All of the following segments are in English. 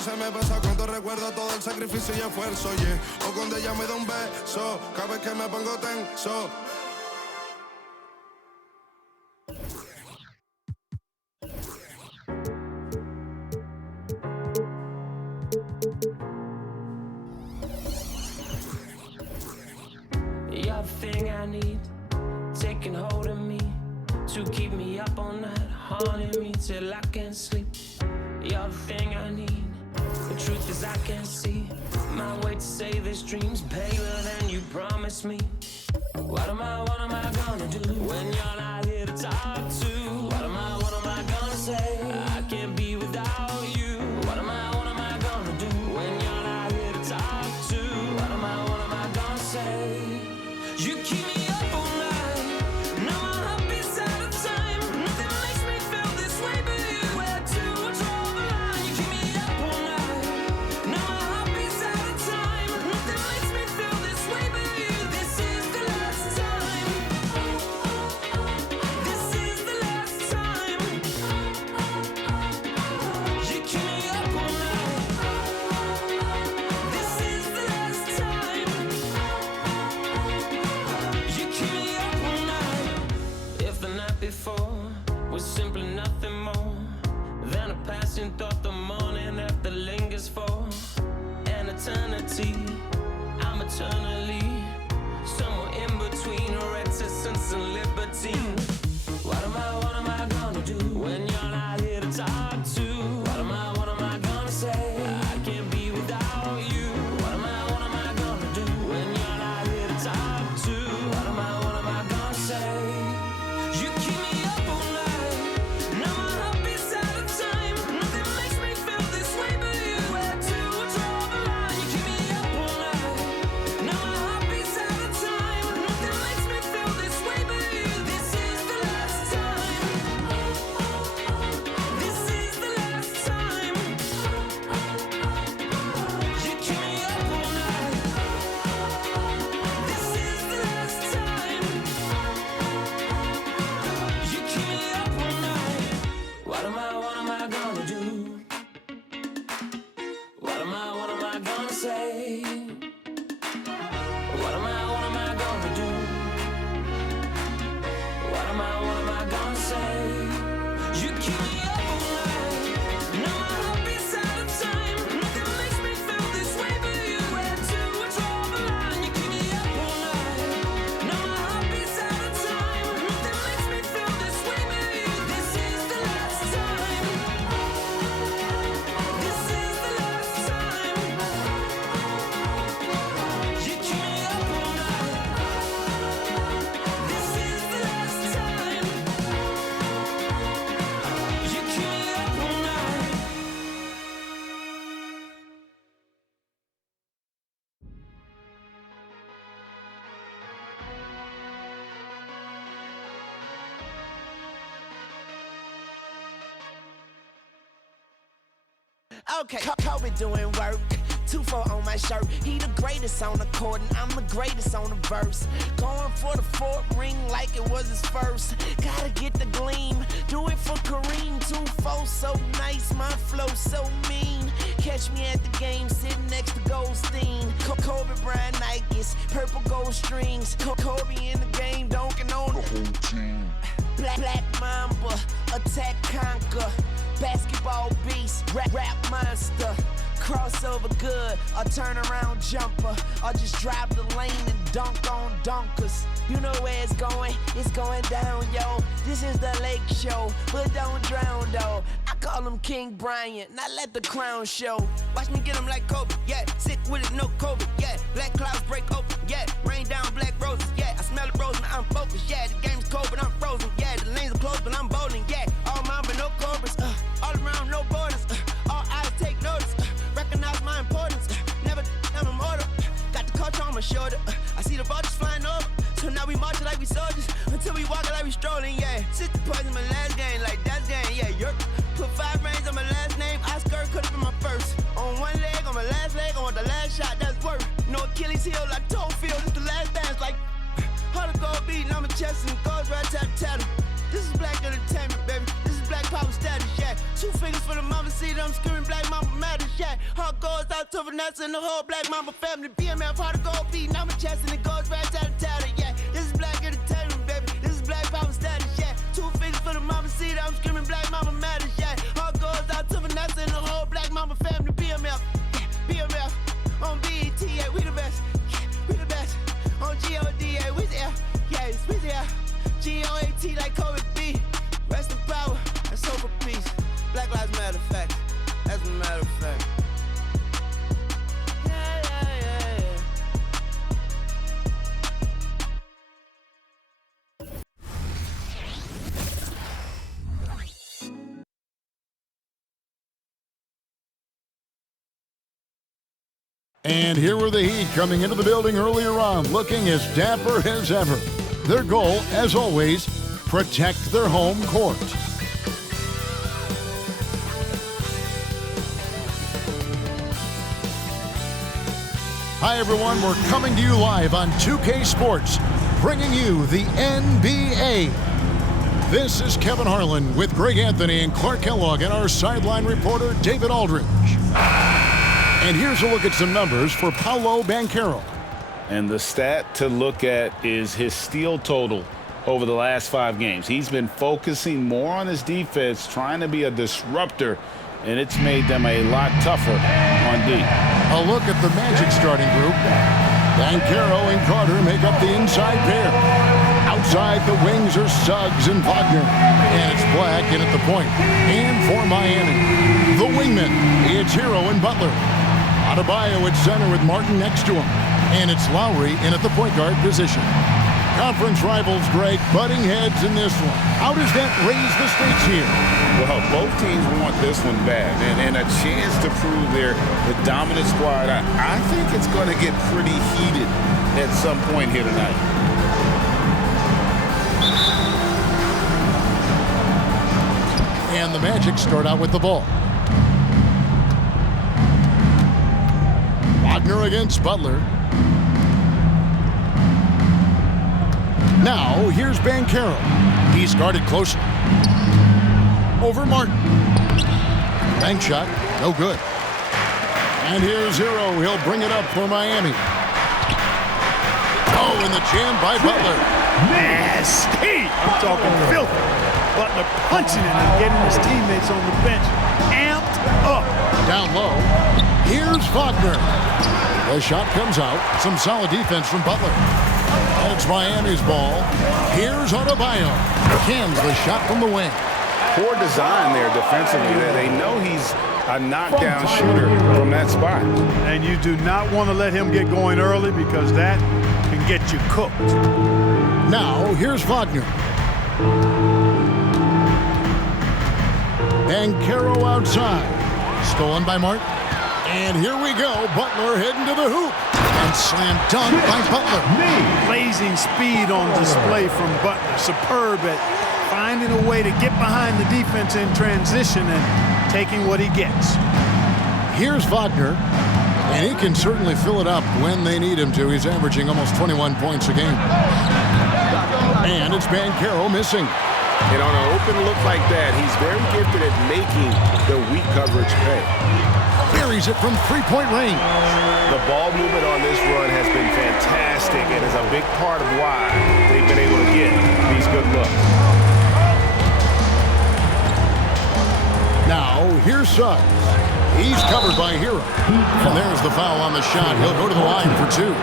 cuando se me pasa, cuando recuerdo todo el sacrificio y esfuerzo, yeah. O cuando ella me da un beso, cada vez que me pongo tenso. You're the thing I need, taking hold of me, to keep me up all night, haunting me till I can't sleep. You're the thing I need, the truth is I can't see my way to save this dream's paler than you promised me. What am I gonna do when you're not here to talk to? What am I gonna say? I can't be without you. What am I gonna do when you're not here to talk to? What am I gonna say? You keep me up all night, now my heart beats out of time. Nothing makes me feel this way but you. Where to draw the line? You keep me up all night, now my heart beats out of time. Nothing makes me feel this way but you. This is the last time. This is the last time. You keep me up all night. This is the last time. You keep me up all night. If the night before was simply nothing more than a passing thought, the morning after lingers for an eternity, I'm eternally somewhere in between reticence and libertine. What am I gonna do when you're not here to talk to? What am I gonna say? I can't be without you. What am I gonna do when you're not here to talk to? What am I gonna say? You keep me up all night, now my heart beats out of time. Nothing makes me feel this way but you. Where to draw the line? You keep me up all night, now my heart beats out of time. Nothing makes me feel this way but you. This is the last time. This is the last time. You keep me up all night. This is the last time. You keep me up all night. What am I gonna do? What am I gonna say? What am I gonna do? What am I gonna say? You keep me up all night, now my heart beats out of time. Nothing makes me feel this way but you. Where to draw the line? You keep me up all night, now my heart beats out of time. Nothing makes me feel this way but you. This is the last time. This is the last time. You keep me up all night. This is the last time. You keep me up all night. Okay, Kobe doing work. 2-4 on my shirt. He the greatest on the court, and I'm the greatest on the verse. Going for the fourth ring like it was his first. Gotta get the gleam. Do it for Kareem. 2-4 so nice, my flow so mean. Catch me at the game, sitting next to Goldstein. Kobe Bryant Nikes, purple gold strings. Kobe in the game, dunking on the whole team. Black Mamba, attack conquer. Basketball beast, rap monster. Crossover good, a turnaround jumper. Or just drive the lane and dunk on dunkers. You know where it's going down, yo. This is the Lake Show, but don't drown, though. I call him King Bryant, not let the crown show. Watch me get him like Kobe, yeah. Sick with it, no COVID, yeah. Black clouds break open, yeah. Rain down black roses, yeah. I smell the rose, man, I'm focused, yeah. The game's cold, but I'm frozen, yeah. The lanes are closed, but I'm bowling, yeah. All mine, but no cobras, all around, no borders. All eyes take notice, recognize my importance. Never I'm immortal. Got the culture on my shoulder. I see the vultures flying over. So now we marching like we soldiers until we walking like we strolling, yeah. 60 points in my last game, like that's game, yeah. Yerp. Put 5 rings on my last name. Oscar could have been my first. On one leg, on my last leg, I want the last shot, that's worth. No Achilles heel like toe field. It's the last dance, like hard to go beating on my chest and goes right tat. This is black entertainment, baby. This is black power status, yeah. 2 fingers for the mama, see them screaming black mama matters, yeah. out to Vanessa and the whole Black Mama family. BMF, hard to go beating. I'm a chest and it goes right out of town. Yeah, this is Black entertainment, baby. This is Black Power status. Yeah, 2 fingers for the mama seat. I'm screaming Black Mama matters. Yeah, heart goes out to Vanessa and the whole Black Mama family. BMF, yeah, BMF on BET. Yeah, we the best. Yeah, we the best on GODA. We there. Yeah, we there. GOAT like Kobe B. Rest in power and soul for peace. Black Lives Matter fact. That's a matter of fact. Yeah, yeah, yeah, And here were the Heat coming into the building earlier on, looking as dapper as ever. Their goal, as always, protect their home court. Hi, everyone. We're coming to you live on 2K Sports, bringing you the NBA. This is Kevin Harlan with Greg Anthony and Clark Kellogg and our sideline reporter, David Aldridge. And here's a look at some numbers for Paolo Banchero. And the stat to look at is his steal total over the last 5 games. He's been focusing more on his defense, trying to be a disruptor, and it's made them a lot tougher on D. A look at the Magic starting group. Banchero and Carter make up the inside pair. Outside the wings are Suggs and Wagner. And it's Black in at the point. And for Miami, the wingmen, it's Hero and Butler. Adebayo at center with Martin next to him. And it's Lowry in at the point guard position. Conference rivals, Greg, butting heads in this one. How does that raise the stakes here? Well, both teams want this one bad, and a chance to prove they're the dominant squad. I think it's going to get pretty heated at some point here tonight. And the Magic start out with the ball. Wagner against Butler. Now, here's Banchero. He's guarded closely. Over Martin. Bank shot, no good. And here's Hero. He'll bring it up for Miami. Oh, and the jam by Butler. Nasty! I'm talking filthy. Butler punching it and getting his teammates on the bench amped up. Down low. Here's Wagner. The shot comes out. Some solid defense from Butler. And it's Miami's ball. Here's Adebayo. Cans the shot from the wing. Poor design there defensively. They know he's a knockdown shooter from that spot. And you do not want to let him get going early because that can get you cooked. Now, here's Wagner. Banchero outside. Stolen by Martin. And here we go. Butler heading to the hoop. And slam dunk by Butler. Blazing speed on display from Butler. Superb at finding a way to get behind the defense in transition and taking what he gets. Here's Wagner. And he can certainly fill it up when they need him to. He's averaging almost 21 points a game. And it's Banchero missing. And on an open look like that, he's very gifted at making the weak coverage pay. Buries it from three-point range. The ball movement on this run has been fantastic and is a big part of why they've been able to get these good looks. Now, here's Suggs. He's covered by Hero. And there's the foul on the shot. He'll go to the line for 2.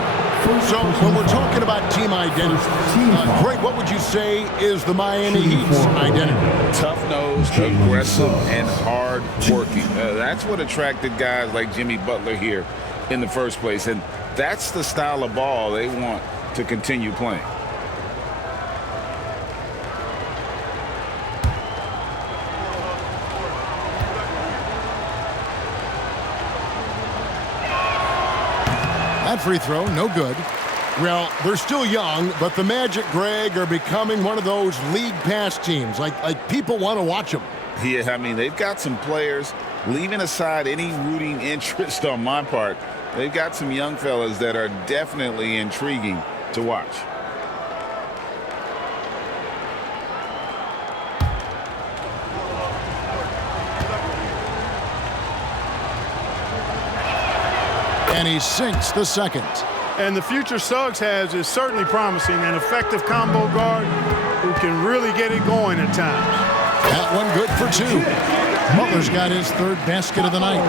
So when we're talking about team identity, Greg, what would you say is the Miami Heat's identity? Tough-nosed, aggressive, and hard-working. That's what attracted guys like Jimmy Butler here in the first place. And that's the style of ball they want to continue playing. That free throw, no good. Well, they're still young, but the Magic, Greg, are becoming one of those league pass teams. Like people want to watch them. Yeah, I mean, they've got some players, leaving aside any rooting interest on my part, they've got some young fellas that are definitely intriguing to watch. And he sinks the second. And the future Suggs has is certainly promising, an effective combo guard who can really get it going at times. That one good for 2. Butler's got his 3rd basket of the night.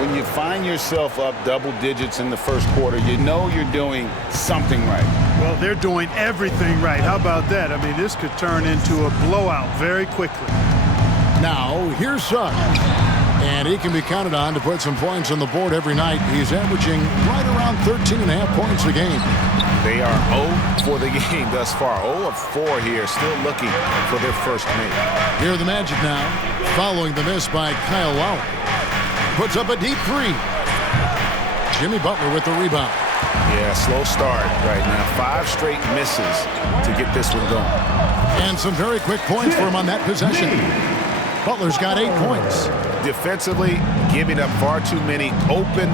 When you find yourself up double digits in the first quarter, you know you're doing something right. Well, they're doing everything right. How about that? I mean, this could turn into a blowout very quickly. Now, here's Suggs. And he can be counted on to put some points on the board every night. He's averaging right around 13.5 points a game. They are 0 for the game thus far. 0 of 4 here, still looking for their first make. Here are the Magic now, following the miss by Kyle Lowry. Puts up a deep 3. Jimmy Butler with the rebound. Yeah, slow start right now. 5 straight misses to get this one going. And some very quick points for him on that possession. Butler's got 8 points. Defensively, giving up far too many open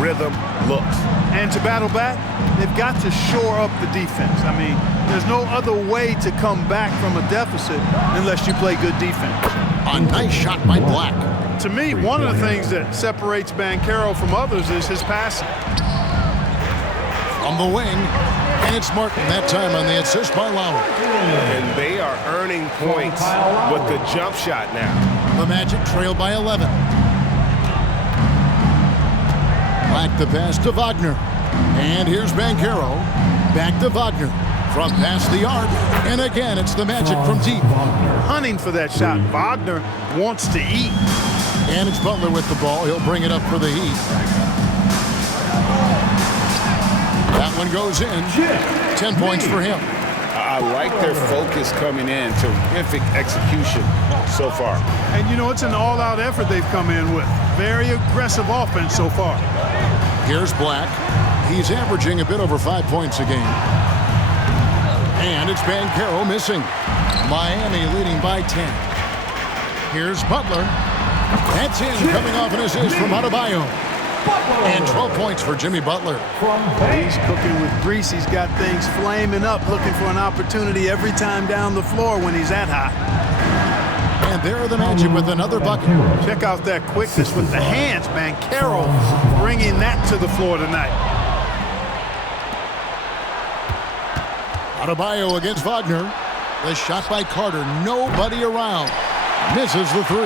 rhythm looks. And to battle back, they've got to shore up the defense. I mean, there's no other way to come back from a deficit unless you play good defense. A nice shot by Black. To me, one of the things that separates Banchero from others is his passing. From the wing, and it's Martin that time on the assist by Lowry. And they are earning points with the jump shot now. The Magic trail by 11. Black the pass to Wagner. And here's Banchero. Back to Wagner. From past the arc. And again, it's the Magic from deep. Hunting for that shot. Wagner wants to eat. And it's Butler with the ball. He'll bring it up for the Heat. That one goes in. 10 points for him. I like their focus coming in. Terrific execution so far. And, you know, it's an all-out effort they've come in with. Very aggressive offense so far. Here's Black. He's averaging a bit over 5 points a game. And it's Banchero missing. Miami leading by 10. Here's Butler. That's in, coming off an assist from Adebayo. And 12 points for Jimmy Butler. He's cooking with grease. He's got things flaming up, looking for an opportunity every time down the floor when he's that hot. And there are the Magic with another bucket. Check out that quickness with the hands. Banchero bringing that to the floor tonight. Adebayo against Wagner. The shot by Carter. Nobody around. Misses the 3.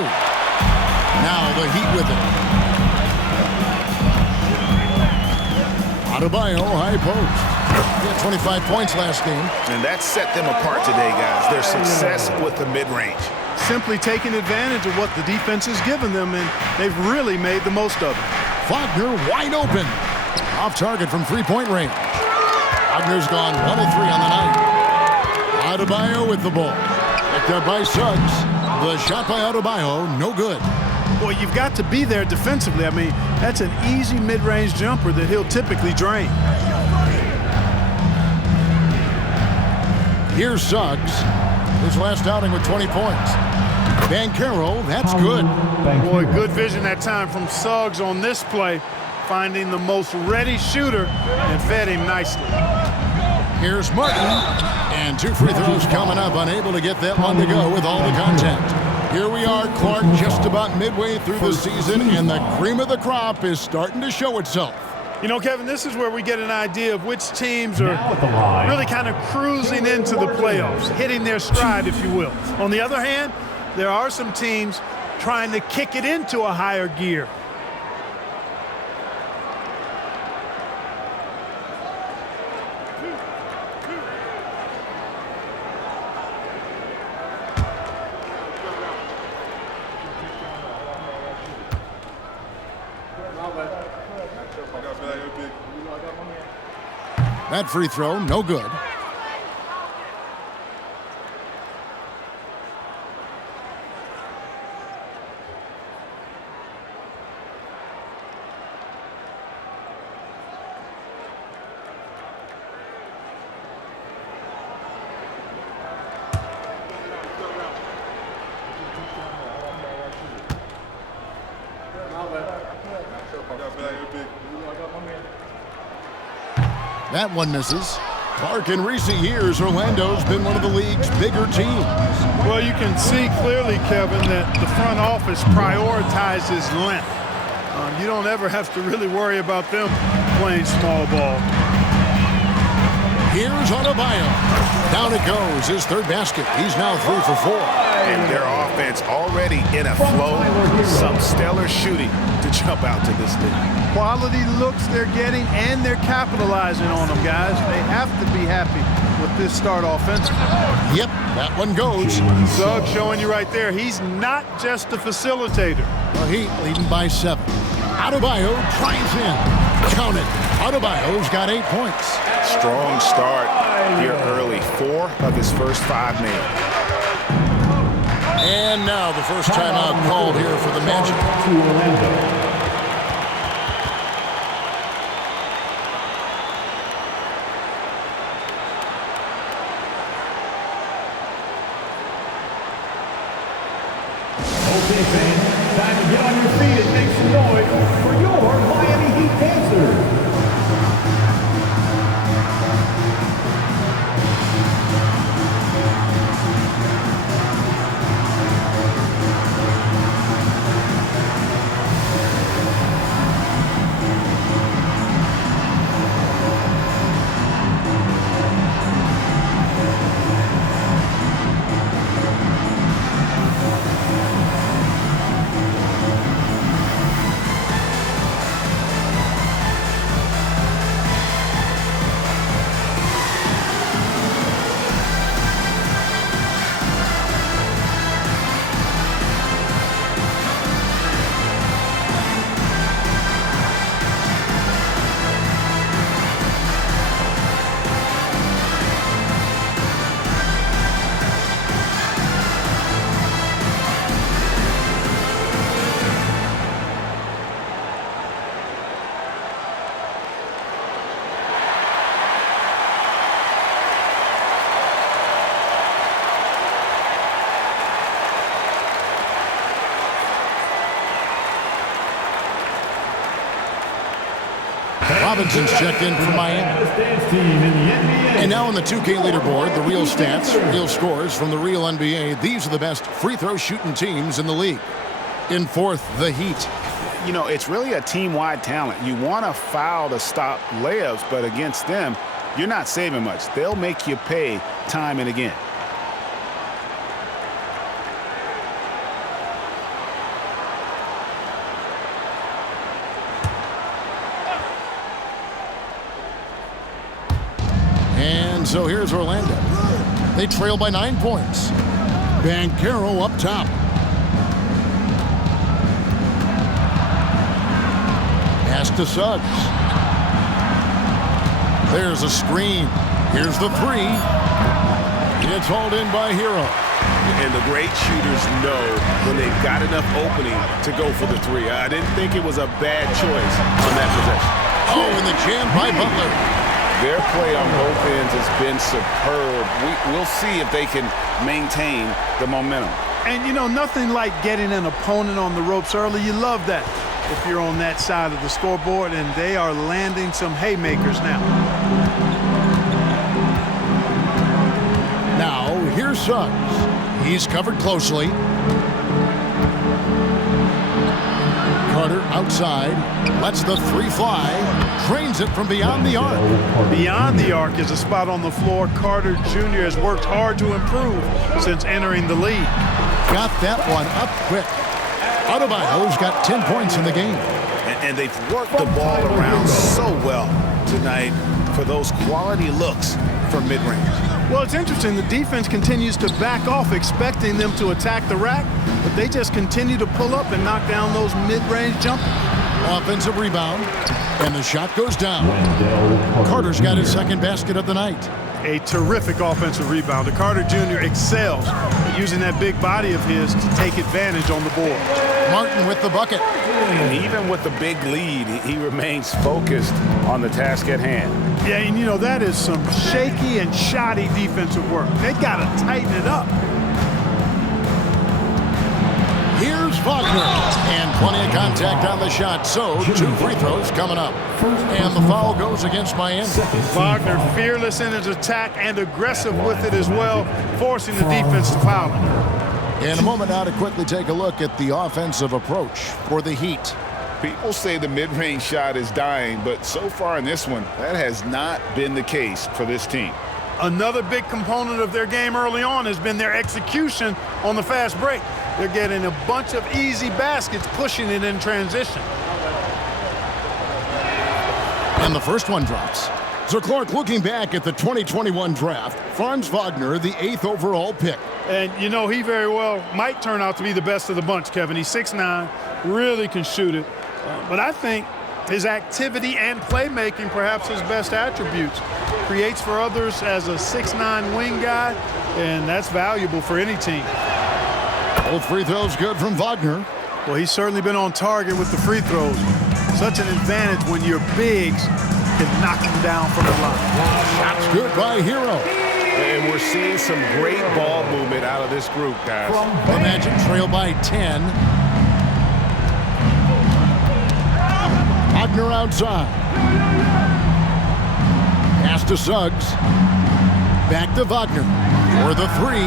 Now the Heat with it. Adebayo, high post. He had 25 points last game. And that set them apart today, guys. Their success with the mid-range. Simply taking advantage of what the defense has given them, and they've really made the most of it. Wagner wide open. Off target from 3-point range. Wagner's gone 1 of 3 on the night. Adebayo with the ball. Picked up by Suggs. The shot by Adebayo, no good. Well, you've got to be there defensively. I mean, that's an easy mid-range jumper that he'll typically drain. Here's Suggs. His last outing with 20 points. Banchero, that's good. Boy, good vision that time from Suggs on this play, finding the most ready shooter and fed him nicely. Here's Martin, and 2 free throws coming up, unable to get that one to go with all the contact. Here we are, Clark, just about midway through the season, and the cream of the crop is starting to show itself. You know, Kevin, this is where we get an idea of which teams are really kind of cruising into the playoffs, hitting their stride, if you will. On the other hand, there are some teams trying to kick it into a higher gear. That free throw, no good. That one misses. Clark, in recent years, Orlando's been one of the league's bigger teams. Well, you can see clearly, Kevin, that the front office prioritizes length. You don't ever have to really worry about them playing small ball. Here's Adebayo. Down it goes, his third basket. He's now 3 for 4. And their offense already in a flow. Some stellar shooting to jump out to this league. Quality looks they're getting, and they're capitalizing on them, guys. They have to be happy with this start offensively. Yep, that one goes. Suggs showing you right there, he's not just a facilitator. The Heat leading by 7. Adebayo drives in. Count it. Adebayo's got 8 points. Strong start here early. 4 of his first 5 made. And now the first timeout called here for the Magic. Okay, fans, time to get on your feet and make some noise for your Miami Heat dancers. Robinson's checked in for Miami. And now on the 2K leaderboard, the real stats, real scores from the real NBA. These are the best free throw shooting teams in the league. In fourth, the Heat. You know, it's really a team-wide talent. You want to foul to stop layups, but against them, you're not saving much. They'll make you pay time and again. And so here's Orlando. They trail by 9 points. Banchero up top. Pass to Suggs. There's a screen. Here's the 3. It's hauled in by Hero. And the great shooters know when they've got enough opening to go for the 3. I didn't think it was a bad choice on that possession. Oh, and the jam by Butler. Their play on both ends has been superb. We'll see if they can maintain the momentum. And, you know, nothing like getting an opponent on the ropes early. You love that if you're on that side of the scoreboard, and they are landing some haymakers now. Now, here's Suggs. He's covered closely. Carter outside, lets the 3 fly, trains it from beyond the arc. Beyond the arc is a spot on the floor Carter Jr. has worked hard to improve since entering the league. Got that one up quick. Adebayo's got 10 points in the game. And they've worked the ball around so well tonight for those quality looks from mid-range. Well, it's interesting. The defense continues to back off, expecting them to attack the rack, but they just continue to pull up and knock down those mid-range jumpers. Offensive rebound, and the shot goes down. Carter's got his second basket of the night. A terrific offensive rebounder. Carter Jr. excels at using that big body of his to take advantage on the board. Martin with the bucket. And even with the big lead, he remains focused on the task at hand. Yeah, and you know, that is some shaky and shoddy defensive work. They got to tighten it up. Here's Wagner, and plenty of contact on the shot, so 2 free throws coming up. And the foul goes against Miami. Wagner fearless in his attack and aggressive with it as well, forcing the defense to foul him. In a moment now to quickly take a look at the offensive approach for the Heat. People say the mid-range shot is dying, but so far in this one, that has not been the case for this team. Another big component of their game early on has been their execution on the fast break. They're getting a bunch of easy baskets, pushing it in transition. And the first one drops. So Clark, looking back at the 2021 draft, Franz Wagner, the 8th overall pick. And, you know, he very well might turn out to be the best of the bunch, Kevin. He's 6'9", really can shoot it. But I think his activity and playmaking, perhaps his best attributes. Creates for others as a 6'9" wing guy, and that's valuable for any team. Both free throws good from Wagner. Well, he's certainly been on target with the free throws. Such an advantage when your bigs can knock him down from the line. Shots good by Hero. And we're seeing some great ball movement out of this group, guys. The Magic trail by 10. Wagner outside. Pass to Suggs. Back to Wagner for the three.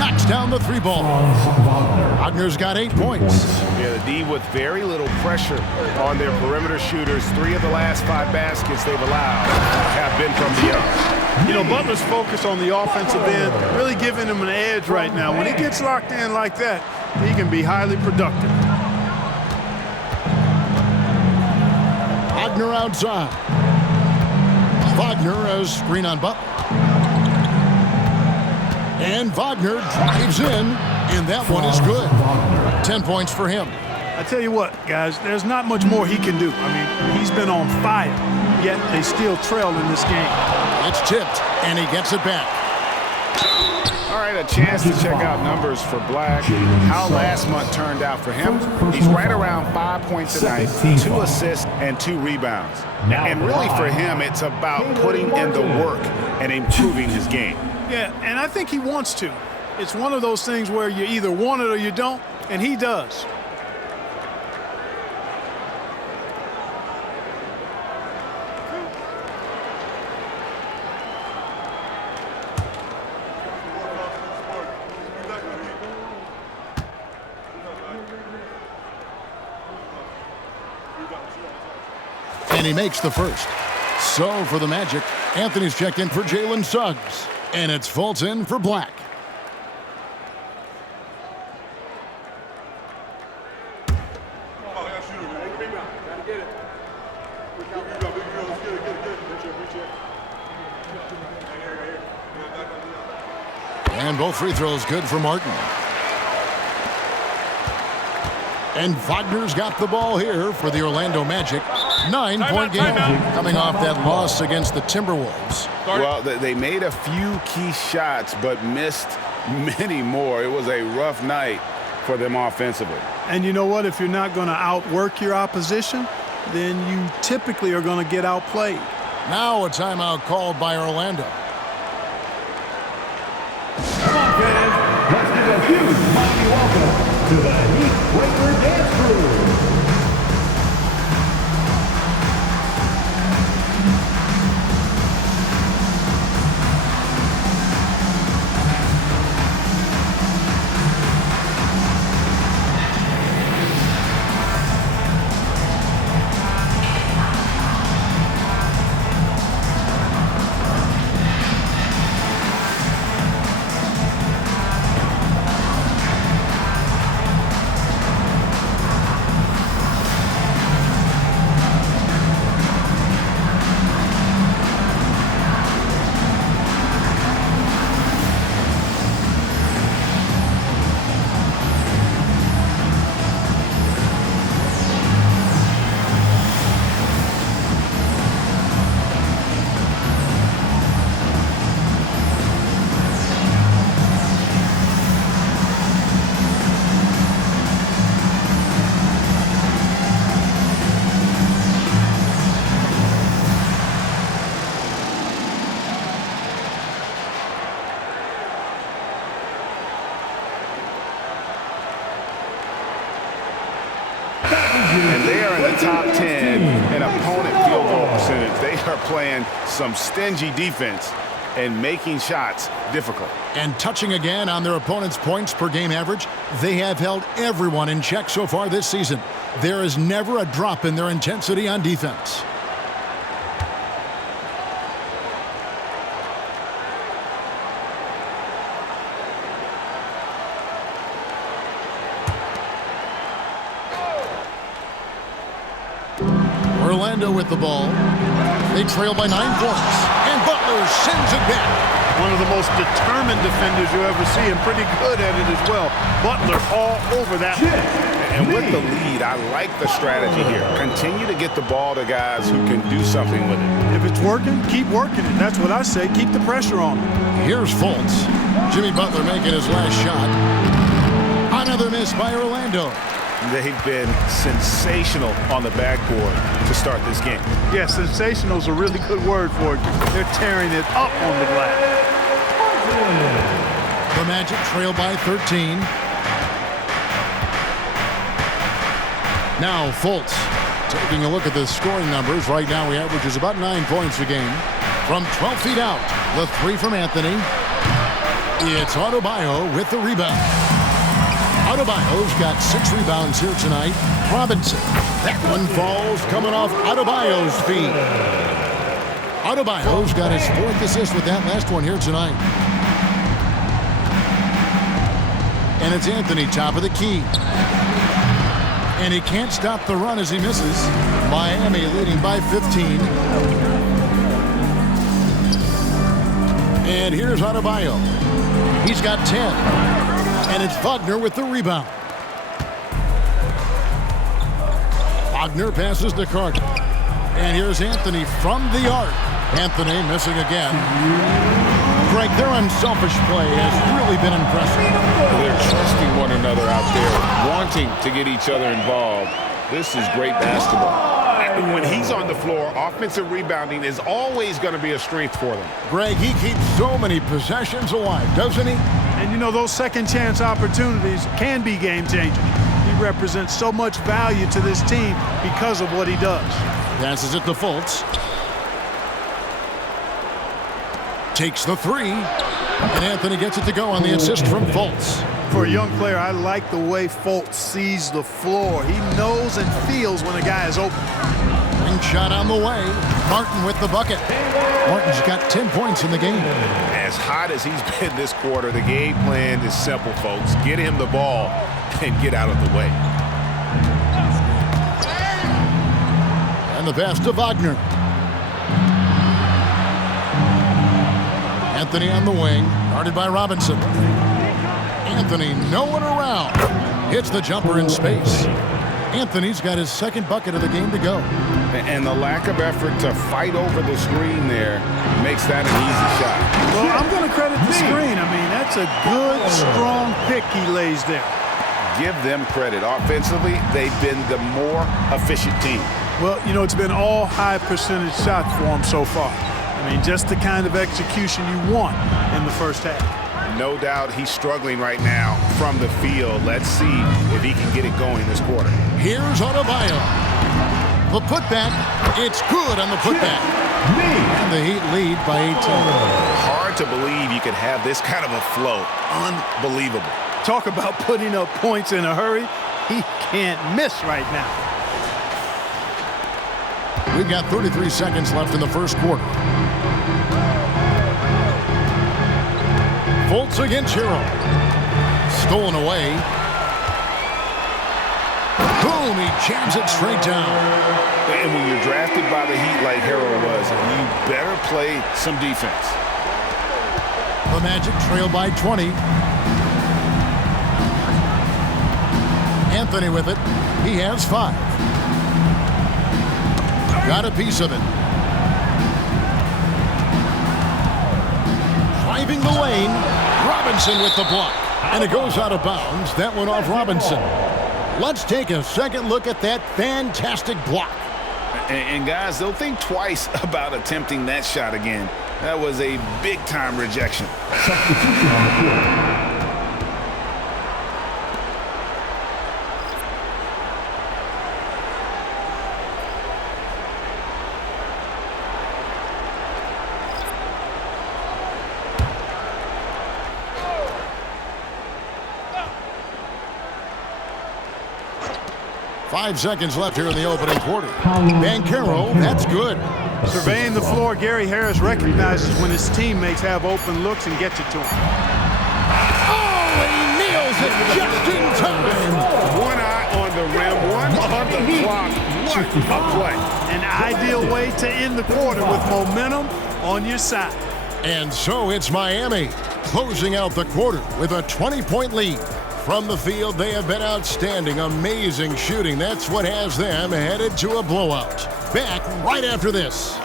Knocks down the three ball. Wagner's got 8 points. Yeah, the D with very little pressure on their perimeter shooters. 3 of the last 5 baskets they've allowed have been from beyond. You know, Butler's focus on the offensive end really giving him an edge right now. When he gets locked in like that, he can be highly productive. Wagner outside. Wagner has screen on Butler. And Wagner drives in, and that one is good. 10 points for him. I tell you what, guys, there's not much more he can do. I mean, he's been on fire, yet they still trail in this game. It's tipped, and he gets it back. All right, a chance to check out numbers for Black. How last month turned out for him. He's right around 5 points a night, 2 assists, and 2 rebounds. And really for him, it's about putting in the work and improving his game. Yeah, and I think he wants to. It's one of those things where you either want it or you don't, and he does. And he makes the first. So for the Magic, Anthony's checked in for Jalen Suggs. And it's Fulton for Black. And both free throws good for Martin. And Wagner's got the ball here for the Orlando Magic. 9-point game coming off that loss against the Timberwolves. Well, they made a few key shots, but missed many more. It was a rough night for them offensively. And you know what? If you're not going to outwork your opposition, then you typically are going to get outplayed. Now a timeout called by Orlando. Come on, fans. Let's give a huge mighty welcome to the Heat Breaker Dance Crew. And they are in the top 10 in opponent field goal percentage. They are playing some stingy defense and making shots difficult. And touching again on their opponent's points per game average, they have held everyone in check so far this season. There is never a drop in their intensity on defense. Orlando with the ball. They trail by 9 points. And Butler sends it back. One of the most determined defenders you ever see, and pretty good at it as well. Butler all over that. And with the lead, I like the strategy here. Continue to get the ball to guys who can do something with it. If it's working, keep working it. That's what I say. Keep the pressure on him. Here's Fultz. Jimmy Butler making his last shot. Another miss by Orlando. They've been sensational on the backboard to start this game. Yeah, sensational is a really good word for it. They're tearing it up on the glass. The Magic trail by 13. Now Fultz taking a look at the scoring numbers. Right now he averages about 9 points a game. From 12 feet out, the 3 from Anthony. It's Adebayo with the rebound. Adebayo's got 6 rebounds here tonight. Robinson. That one falls coming off Adebayo's feet. Adebayo's got his 4th assist with that last one here tonight. And it's Anthony, top of the key. And he can't stop the run as he misses. Miami leading by 15. And here's Adebayo. He's got 10. And it's Wagner with the rebound. Wagner passes to Carter. And here's Anthony from the arc. Anthony missing again. Greg, their unselfish play has really been impressive. They're trusting one another out there, wanting to get each other involved. This is great basketball. When he's on the floor, offensive rebounding is always going to be a strength for them. Greg, he keeps so many possessions alive, doesn't he? And you know, those second chance opportunities can be game changers. He represents so much value to this team because of what he does. Passes it to Fultz. Takes the 3. And Anthony gets it to go on the assist from Fultz. For a young player, I like the way Fultz sees the floor. He knows and feels when a guy is open. Ring shot on the way. Martin with the bucket. Martin's got 10 points in the game. As hot as he's been this quarter, the game plan is simple, folks. Get him the ball and get out of the way. And the pass to Wagner. Anthony on the wing, guarded by Robinson. Anthony, no one around. Hits the jumper in space. Anthony's got his 2nd bucket of the game to go. And the lack of effort to fight over the screen there makes that an easy shot. Well, I'm going to credit the screen. I mean, that's a good, strong pick he lays there. Give them credit. Offensively, they've been the more efficient team. Well, you know, it's been all high percentage shots for him so far. I mean, just the kind of execution you want in the first half. No doubt he's struggling right now from the field. Let's see if he can get it going this quarter. Here's Adebayo. The putback. It's good on the putback. And the Heat lead by 18. Hard to believe you could have this kind of a flow. Unbelievable. Talk about putting up points in a hurry. He can't miss right now. We've got 33 seconds left in the first quarter. Fultz against Hero. Stolen away. Boom, he jams it straight down. And when you're drafted by the Heat like Hero was, you better play some defense. The Magic trail by 20. Anthony with it. He has 5. Got a piece of it. Driving the lane. Robinson with the block. And it goes out of bounds. That went off Robinson. Let's take a second look at that fantastic block. And guys, they'll think twice about attempting that shot again. That was a big-time rejection. Substitution on the field. 5 seconds left here in the opening quarter. Banchero, that's good. Surveying the floor, Gary Harris recognizes when his teammates have open looks and gets it to him. Oh, he nails it just in time. One eye on the rim, one on the clock. What a play. An ideal way to end the quarter with momentum on your side. And so it's Miami closing out the quarter with a 20-point lead. From the field, they have been outstanding, amazing shooting. That's what has them headed to a blowout. Back right after this.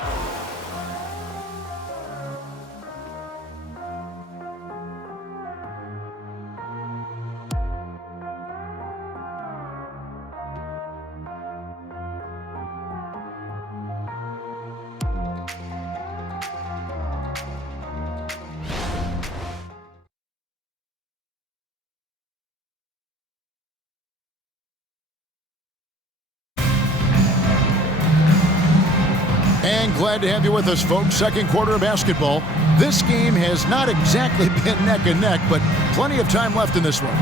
And glad to have you with us, folks. Second quarter of basketball. This game has not exactly been neck and neck, but plenty of time left in this one.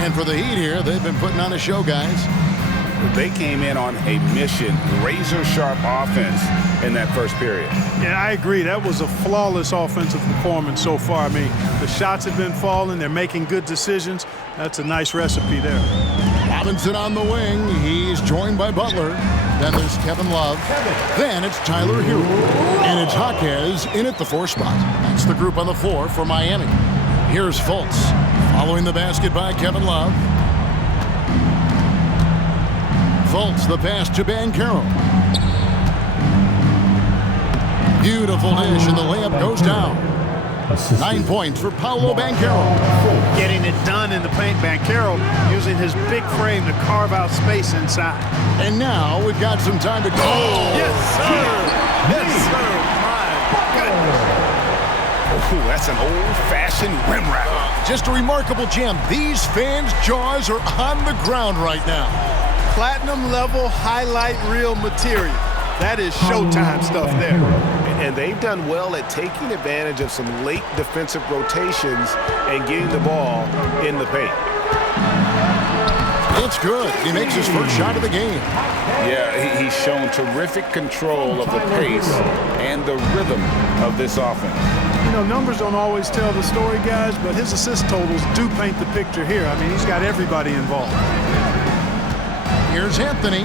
And for the Heat here, they've been putting on a show, guys. They came in on a mission, razor-sharp offense in that first period. Yeah, I agree. That was a flawless offensive performance so far. I mean, the shots have been falling. They're making good decisions. That's a nice recipe there. Robinson on the wing. He's joined by Butler. Then there's Kevin Love. Then it's Tyler Hero. And it's Jaquez in at the 4 spot. That's the group on the floor for Miami. Here's Fultz. Following the basket by Kevin Love. Fultz, the pass to Banchero. Beautiful dish, and the layup goes down. 9 points for Paolo Banchero. Getting it done in the paint. Banchero using his big frame to carve out space inside. And now we've got some time to go. Yes, sir. Yes, sir. My goodness. Ooh, that's an old-fashioned rim wrap. Just a remarkable jam. These fans' jaws are on the ground right now. Platinum level highlight reel material. That is Showtime stuff there. And they've done well at taking advantage of some late defensive rotations and getting the ball in the paint. It's good. He makes his first shot of the game. Yeah, he's shown terrific control of the pace and the rhythm of this offense. You know, numbers don't always tell the story, guys, but his assist totals do paint the picture here. I mean, he's got everybody involved. Here's Anthony,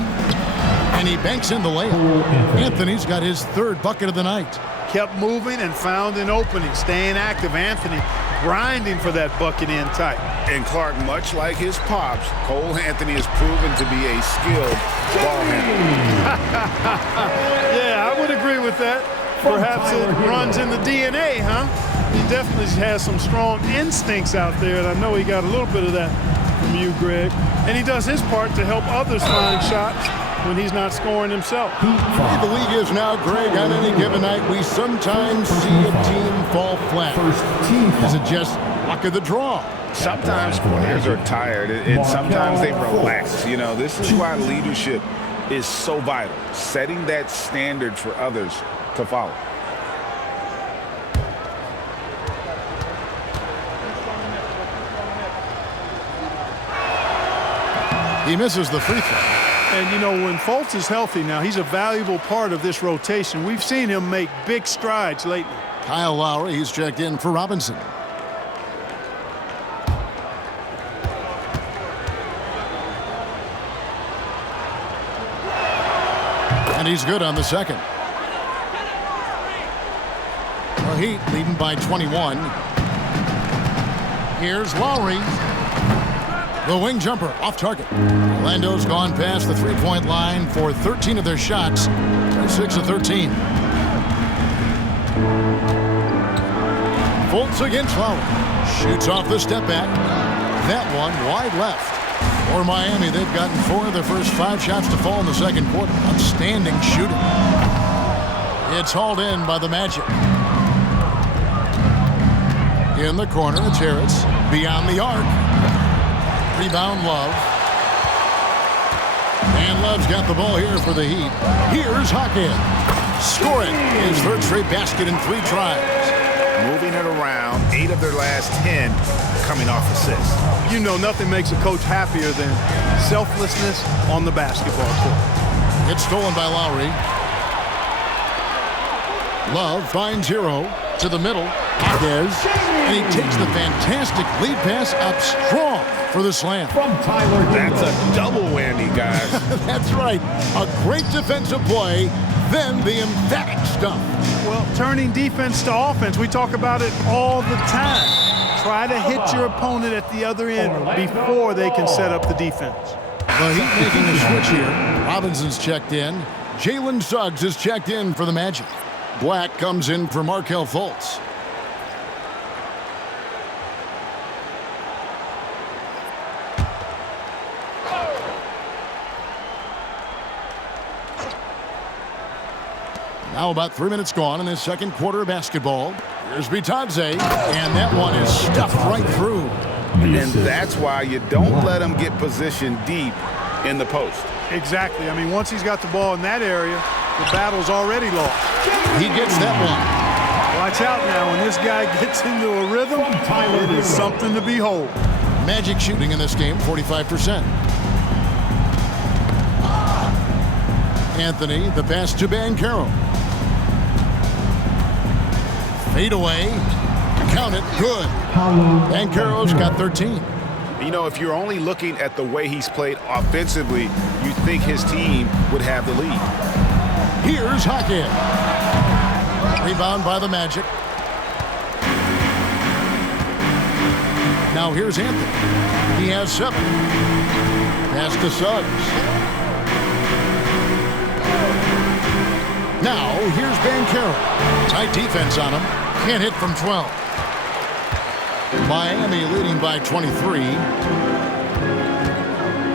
and he banks in the layup. Anthony's got his 3rd bucket of the night. Kept moving and found an opening, staying active. Anthony grinding for that bucket in tight. And Clark, much like his pops, Cole Anthony has proven to be a skilled ball handler. Yeah, I would agree with that. Perhaps it runs in the DNA, huh? He definitely has some strong instincts out there, and I know he got a little bit of that from you, Greg. And he does his part to help others find shots when he's not scoring himself. The league is now, Greg, on any given night, we sometimes see a team fall flat. Is it just luck of the draw? Sometimes players are tired, and sometimes they relax. You know, this is why leadership is so vital, setting that standard for others to follow. He misses the free throw. And, you know, when Fultz is healthy now, he's a valuable part of this rotation. We've seen him make big strides lately. Kyle Lowry, he's checked in for Robinson. And he's good on the second. The Heat leading by 21. Here's Lowry. The wing jumper off target. Orlando's gone past the three-point line for 13 of their shots. 6 of 13. Fultz against Lowry. Shoots off the step back. That one wide left. For Miami, they've gotten 4 of their first 5 shots to fall in the second quarter. Outstanding shooting. It's hauled in by the Magic. In the corner, it's Harris. Beyond the arc. Rebound, Love. And Love's got the ball here for the Heat. Here's Jaquez. Scoring his third straight basket in 3 tries. Moving it around, 8 of their last 10 coming off assists. You know, nothing makes a coach happier than selflessness on the basketball court. It's stolen by Lowry. Love finds Hero to the middle. Hawkes, and he takes the fantastic lead pass up strong for the slam. From Tyler. That's a double whammy, guys. That's right. A great defensive play, then the emphatic stuff. Well, turning defense to offense, we talk about it all the time. Try to hit your opponent at the other end before they can set up the defense. The Heat making a switch here. Robinson's checked in. Jalen Suggs is checked in for the Magic. Black comes in for Markelle Fultz. Now about 3 minutes gone in this second quarter of basketball. Here's Bitadze, and that one is stuffed right through. And that's why you don't let him get positioned deep in the post. Exactly. I mean, once he's got the ball in that area, the battle's already lost. He gets that one. Watch out now. When this guy gets into a rhythm, it is something to behold. Magic shooting in this game, 45%. Anthony, the pass to Banchero. Fade away. Count it. Good. Banchero's got 13. You know, if you're only looking at the way he's played offensively, you'd think his team would have the lead. Here's Hawkins. Rebound by the Magic. Now here's Anthony. He has 7. Pass to Suggs. Now here's Banchero. Tight defense on him. Can't hit from 12. Miami leading by 23.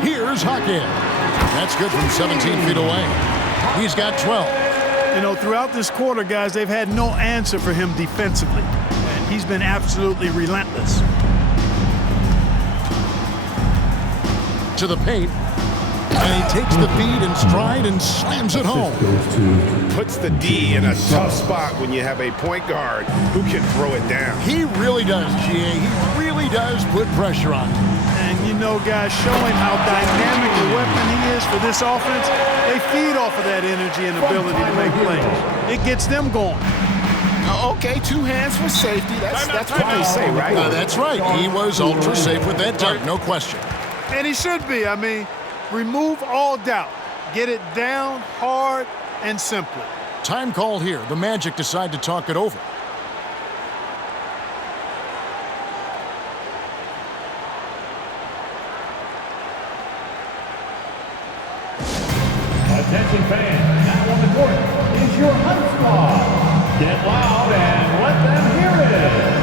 Here's Hawkins. That's good from 17 feet away. He's got 12. You know, throughout this quarter, guys, they've had no answer for him defensively. And he's been absolutely relentless. To the paint. And he takes the feed in stride and slams it home. Puts the D in a tough spot when you have a point guard who can throw it down. He really does, GA. He really does put pressure on him. And you know, guys, showing how dynamic a weapon he is for this offense, they feed off of that energy and ability to make plays. It gets them going. Okay, 2 hands for safety. That's what they say, right? That's right. He was ultra safe with that dunk, no question. And he should be. I mean, remove all doubt. Get it down hard and simply. Time call here. The Magic decide to talk it over. Attention fans, now on the court is your Hunt Squad. Get loud and let them hear it.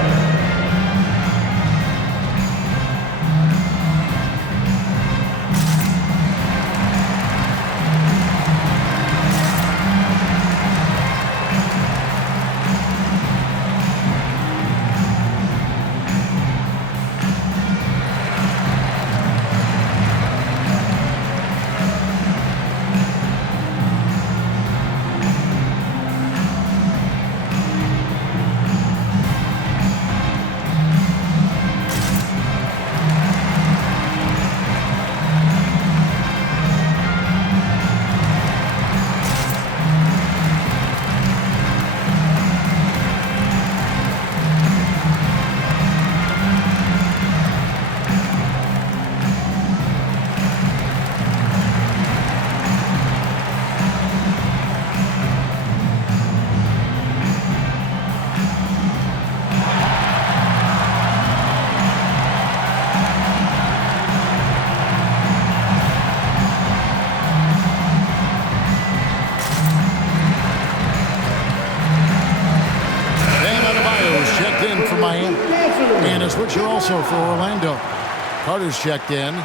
And a switcher also for Orlando. Carter's checked in.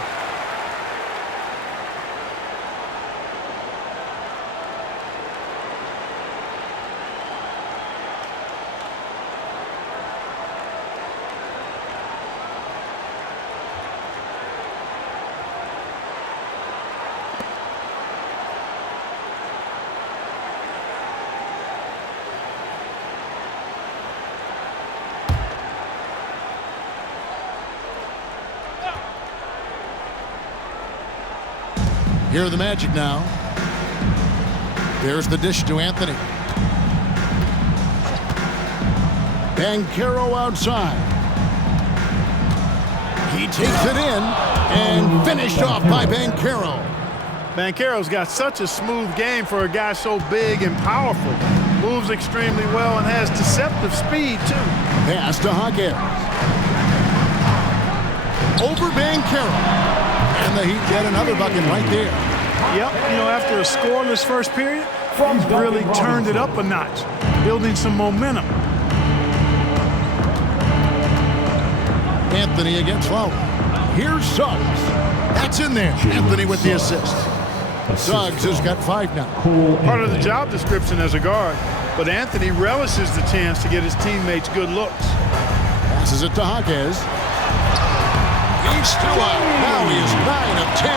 Here are the Magic now. There's the dish to Anthony. Banchero outside. He takes it in and finished off by Banchero. Banchero's got such a smooth game for a guy so big and powerful. Moves extremely well and has deceptive speed, too. Pass to Wagner. Over Banchero. And the Heat get another bucket right there. Yep, you know, after a scoreless first period, he's really turned it up a notch, building some momentum. Anthony against Lowry. Here's Suggs. That's in there. Anthony with the assist. Suggs has got 5 now. Part of the job description as a guard, but Anthony relishes the chance to get his teammates good looks. Passes it to Wagner. He's still out. Now he is 9 of 10.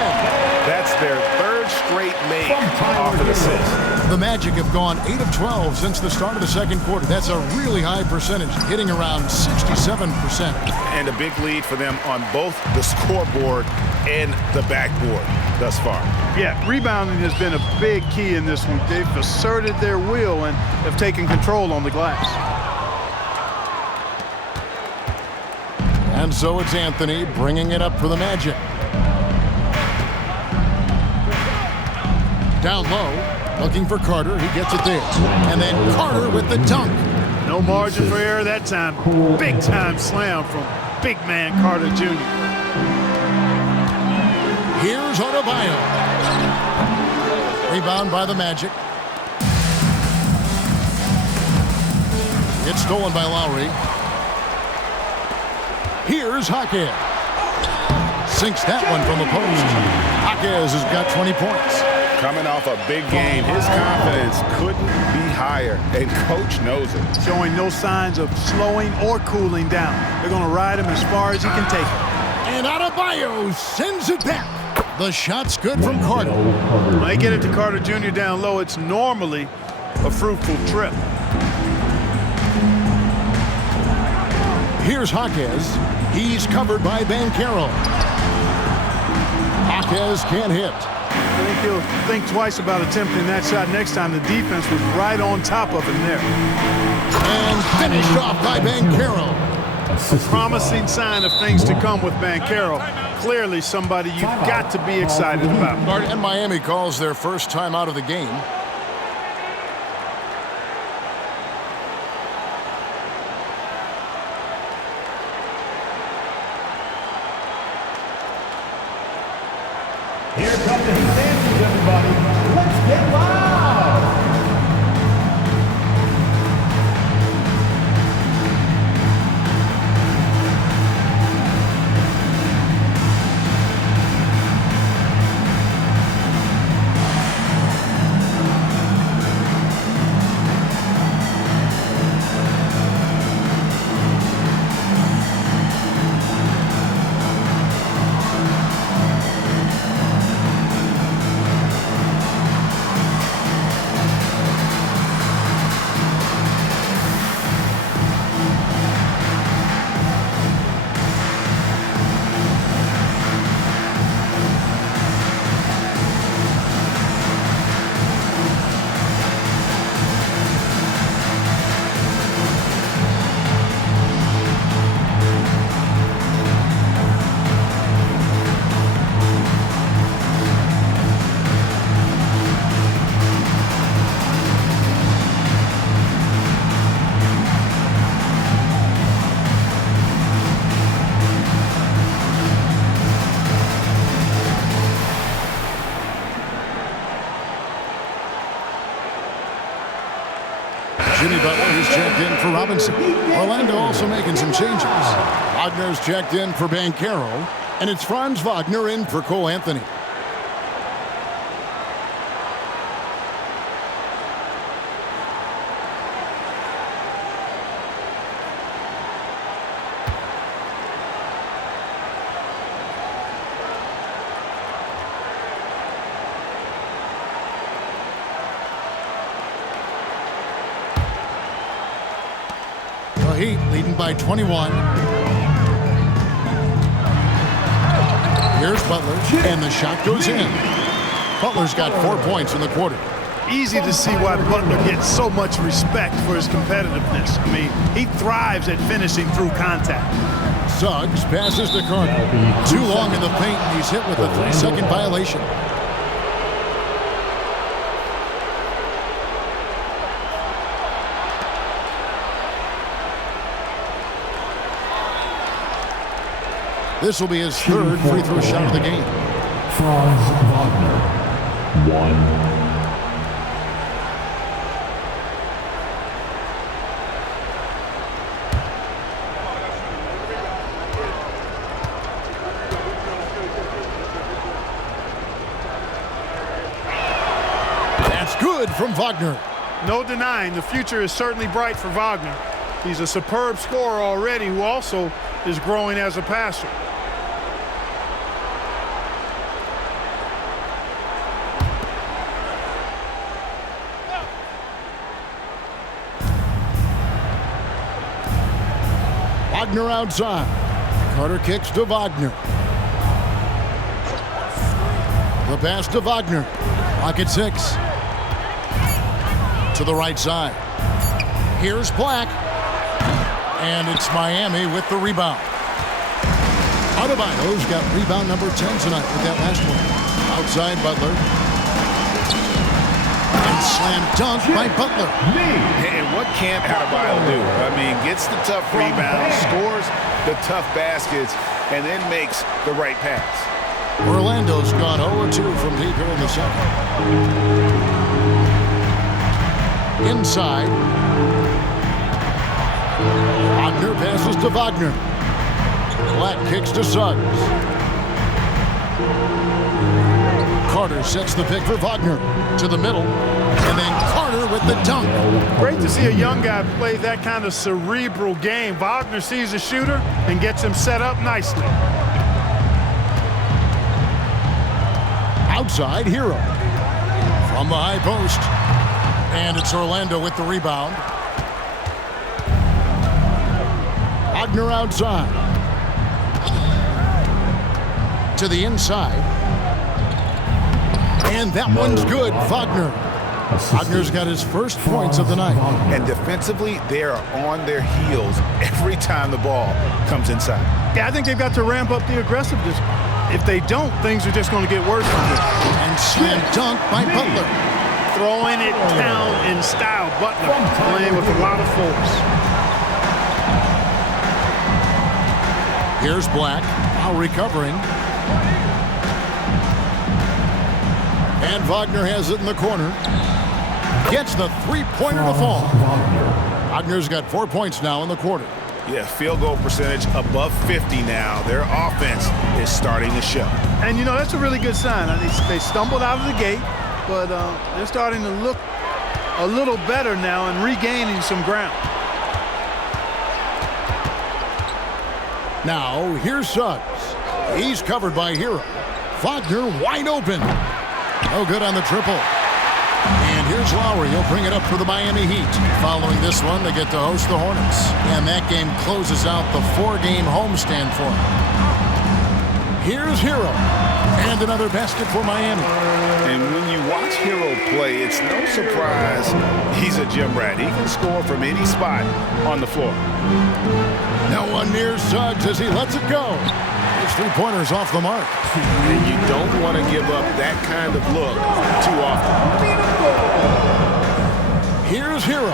That's their third straight make off an assist. The Magic have gone 8 of 12 since the start of the second quarter. That's a really high percentage, hitting around 67%. And a big lead for them on both the scoreboard and the backboard thus far. Yeah, rebounding has been a big key in this one. They've asserted their will and have taken control on the glass. And so it's Anthony bringing it up for the Magic. Down low, looking for Carter. He gets it there. And then Carter with the dunk. No margin for error that time. Big time slam from big man Carter Jr. Here's Adebayo. Rebound by the Magic. It's stolen by Lowry. Here's Wagner. Sinks that one from the post. Wagner has got 20 points. Coming off a big game, his confidence couldn't be higher, and coach knows it. Showing no signs of slowing or cooling down. They're going to ride him as far as he can take it. And Adebayo sends it back. The shot's good from Carter. When they get it to Carter Jr. down low, it's normally a fruitful trip. Here's Wagner. He's covered by Banchero. Wagner can't hit. I think he'll think twice about attempting that shot next time. The defense was right on top of him there. And finished off by Banchero. A promising sign of things to come with Banchero. Clearly somebody you've got to be excited about. And Miami calls their first time out of the game. Here come the Heat dancers, everybody. Let's get loud. Jimmy Butler, he's checked in for Robinson. Orlando also making some changes. Wagner's checked in for Banchero, and it's Franz Wagner in for Cole Anthony. Heat leading by 21. Here's Butler, and the shot goes in. Butler's got 4 points in the quarter. Easy to see why Butler gets so much respect for his competitiveness. I mean, he thrives at finishing through contact. Suggs passes to Carter. Too long in the paint, and he's hit with a 3-second violation. This will be his third free throw shot of the game. Franz Wagner, 1. That's good from Wagner. No denying the future is certainly bright for Wagner. He's a superb scorer already who also is growing as a passer. Wagner outside. Carter kicks to Wagner. The pass to Wagner. Pocket 6. To the right side. Here's Black. And it's Miami with the rebound. Adebayo's got rebound number 10 tonight with that last one. Outside Butler. And slam dunk by Butler. And what can't Adebayo do? I mean, gets the tough rebound, scores the tough baskets, and then makes the right pass. Orlando's gone 0-2 from deep here in the second. Inside. Wagner passes to Wagner. Black kicks to Suggs. Carter sets the pick for Wagner. To the middle. And then Carter with the dunk. Great to see a young guy play that kind of cerebral game. Wagner sees a shooter and gets him set up nicely. Outside, Hero. From the high post. And it's Orlando with the rebound. Wagner outside. To the inside. And that one's good. Wagner. Wagner's got his first points of the night. And defensively, they are on their heels every time the ball comes inside. Yeah, I think they've got to ramp up the aggressiveness. If they don't, things are just going to get worse from here. And slam dunk by Butler. Throwing it down in style. Butler playing with a lot of force. Here's Black, now recovering. And Wagner has it in the corner. Gets the three-pointer to fall. Wagner's got 4 points now in the quarter. Yeah, field goal percentage above 50 now. Their offense is starting to show. And, you know, that's a really good sign. They stumbled out of the gate, but they're starting to look a little better now and regaining some ground. Now, here's Suggs. He's covered by Hero. Wagner wide open. No good on the triple. And here's Lowry. He'll bring it up for the Miami Heat. Following this one, they get to host the Hornets. And that game closes out the 4-game homestand for them. Here's Hero. And another basket for Miami. And when you watch Hero play, it's no surprise he's a gym rat. He can score from any spot on the floor. No one near Suggs as he lets it go. His three-pointer's off the mark. And you don't want to give up that kind of look too often. Here's Hero.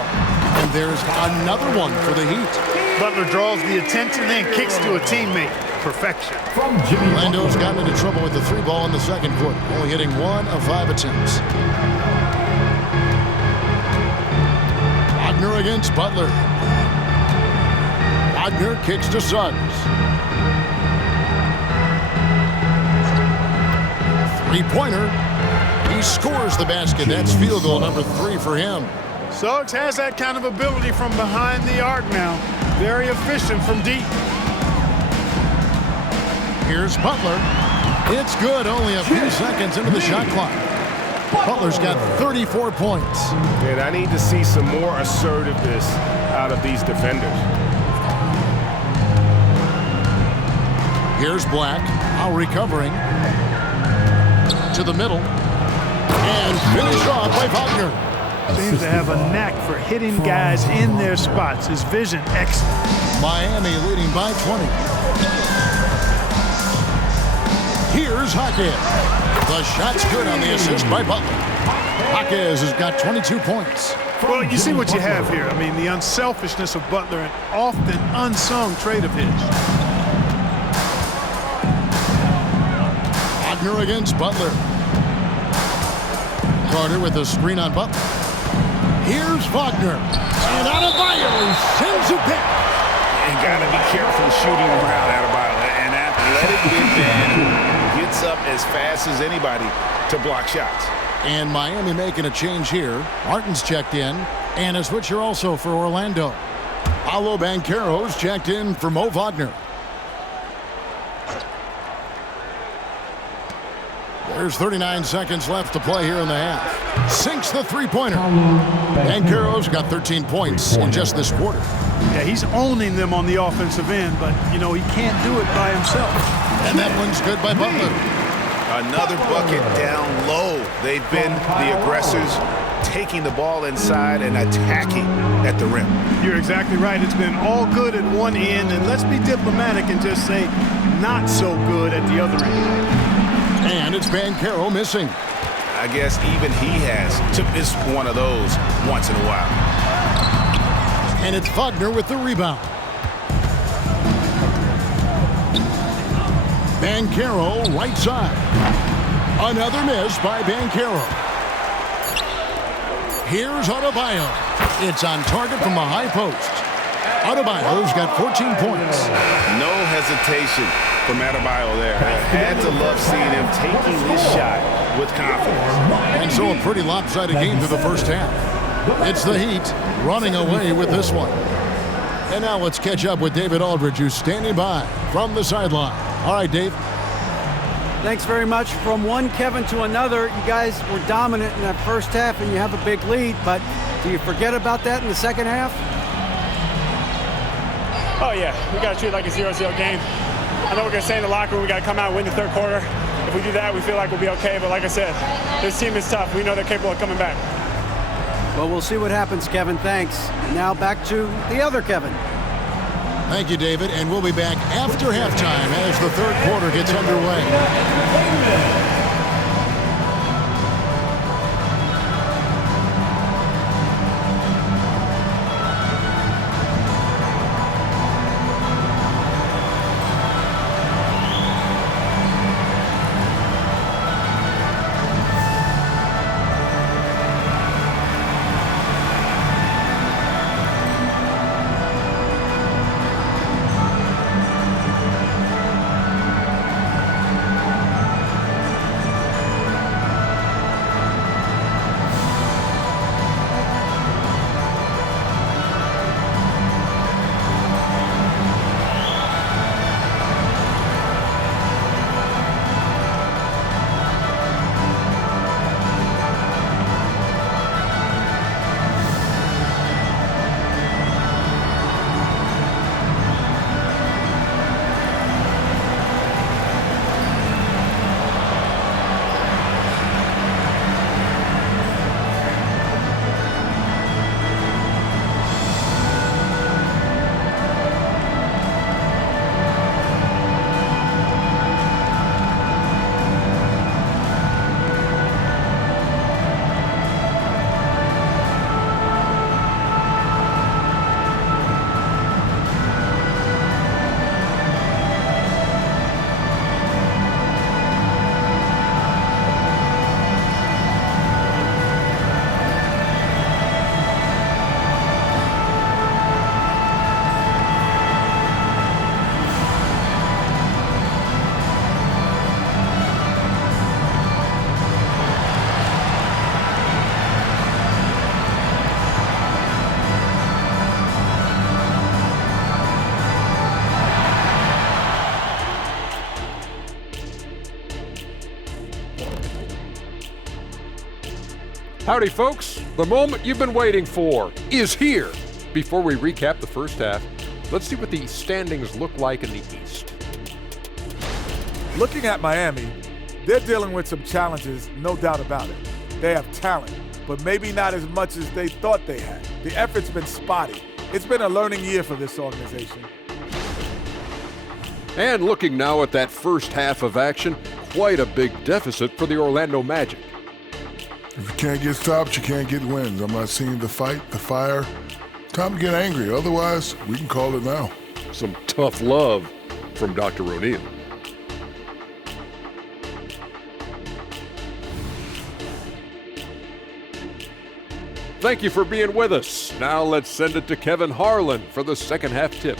And there's another one for the Heat. Butler draws the attention and kicks to a teammate. Perfection. Orlando's gotten into trouble with the 3-ball in the second quarter, only hitting 1 of 5 attempts. Wagner against Butler. Wagner kicks to Suggs. Three-pointer. He scores the basket. That's field goal number 3 for him. Suggs has that kind of ability from behind the arc now. Very efficient from deep. Here's Butler. It's good, only a few seconds into the shot clock. Butler's got 34 points. And I need to see some more assertiveness out of these defenders. Here's Black, now recovering. To the middle. And finished off by Wagner. Seems to have a knack for hitting guys in their spots. His vision excellent. Miami leading by 20. Here's Jaquez. The shot's good on the assist by Butler. Jaquez has got 22 points. Well, you see what you have here. I mean, the unselfishness of Butler, an often unsung trait of his. Wagner against Butler. Carter with a screen on Butler. Here's Wagner. And Adebayo sends it back. You got to be careful shooting around Adebayo. And athletic big man gets up as fast as anybody to block shots. And Miami making a change here. Martin's checked in. And a switcher also for Orlando. Paolo Banchero's checked in for Mo Wagner. There's 39 seconds left to play here in the half. Sinks the three-pointer. Banchero's got 13 points in just this quarter. Yeah, he's owning them on the offensive end, but, you know, he can't do it by himself. And that one's good by Butler. Another bucket down low. They've been the aggressors, taking the ball inside and attacking at the rim. You're exactly right. It's been all good at one end, and let's be diplomatic and just say not so good at the other end. And it's Banchero missing. I guess even he has to miss one of those once in a while. And it's Wagner with the rebound. Banchero right side. Another miss by Banchero. Here's Adebayo. It's on target from a high post. Adebayo's got 14 points. No hesitation from Adebayo there. I had to love seeing him taking this shot with confidence. And so a pretty lopsided game through the first half. It's the Heat running away with this one. And now let's catch up with David Aldridge, who's standing by from the sideline. All right, Dave. Thanks very much. From one Kevin to another, you guys were dominant in that first half and you have a big lead, but do you forget about that in the second half? Oh yeah, we got to treat it like a 0-0 game. I know we're going to stay in the locker room, we got to come out and win the third quarter. If we do that, we feel like we'll be okay, but like I said, this team is tough. We know they're capable of coming back. Well, we'll see what happens, Kevin. Thanks. And now back to the other Kevin. Thank you, David, and we'll be back after halftime as the third quarter gets underway. Howdy, folks. The moment you've been waiting for is here. Before we recap the first half, let's see what the standings look like in the East. Looking at Miami, they're dealing with some challenges, no doubt about it. They have talent, but maybe not as much as they thought they had. The effort's been spotty. It's been a learning year for this organization. And looking now at that first half of action, quite a big deficit for the Orlando Magic. If you can't get stops, you can't get wins. I'm not seeing the fight, the fire. Time to get angry. Otherwise, we can call it now. Some tough love from Dr. O'Neal. Thank you for being with us. Now let's send it to Kevin Harlan for the second half tip.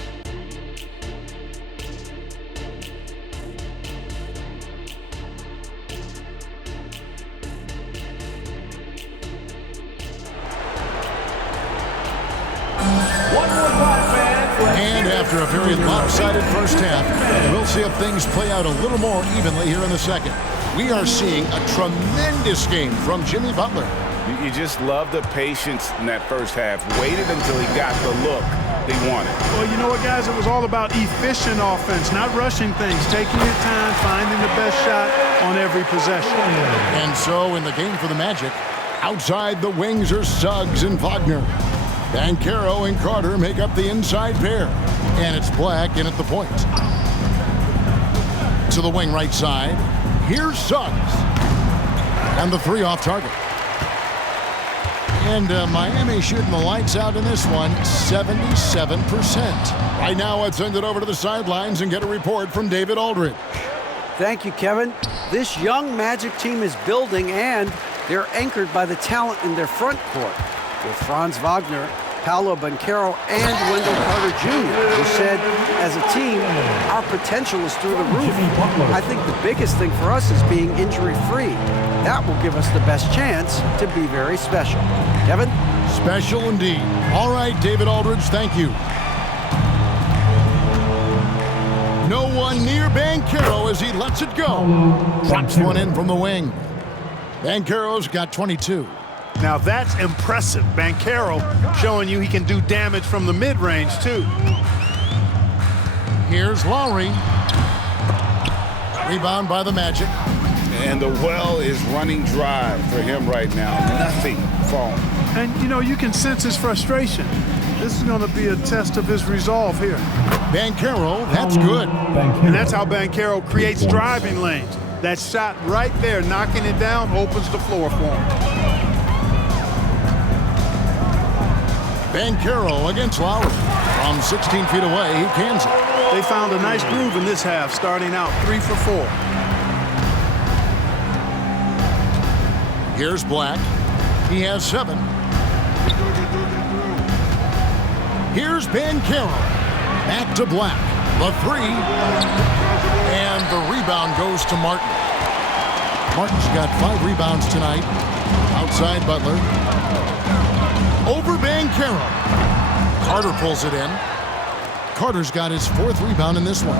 And after a very lopsided first half, we'll see if things play out a little more evenly here in the second. We are seeing a tremendous game from Jimmy Butler. You just love the patience in that first half. Waited until he got the look they wanted. Well, you know what, guys? It was all about efficient offense, not rushing things, taking your time, finding the best shot on every possession. And so in the game for the Magic, outside the wings are Suggs and Wagner. Banchero and Carter make up the inside pair. And it's Black in at the point. To the wing right side, here's Suggs. And the three off target. And Miami shooting the lights out in this one, 77%. Right now, let's send it over to the sidelines and get a report from David Aldridge. Thank you, Kevin. This young Magic team is building, and they're anchored by the talent in their front court. With Franz Wagner, Paolo Banchero, and Wendell Carter Jr., who said, as a team, our potential is through the roof. I think the biggest thing for us is being injury-free. That will give us the best chance to be very special. Kevin? Special indeed. All right, David Aldridge, thank you. No one near Banchero as he lets it go. Drops one in from the wing. Banchero's got 22. Now that's impressive. Banchero showing you he can do damage from the mid-range, too. Here's Lowry. Rebound by the Magic. And the well is running dry for him right now. Nothing falling. And, you know, you can sense his frustration. This is going to be a test of his resolve here. Banchero, that's good. And that's how Banchero creates driving lanes. That shot right there, knocking it down, opens the floor for him. Banchero against Lowry. From 16 feet away, he cans it. They found a nice groove in this half, starting out 3 for 4. Here's Black. He has 7. Here's Banchero. Back to Black. The 3. And the rebound goes to Martin. Martin's got 5 rebounds tonight. Outside Butler. Over Banchero. Carter pulls it in. Carter's got his 4th rebound in this one.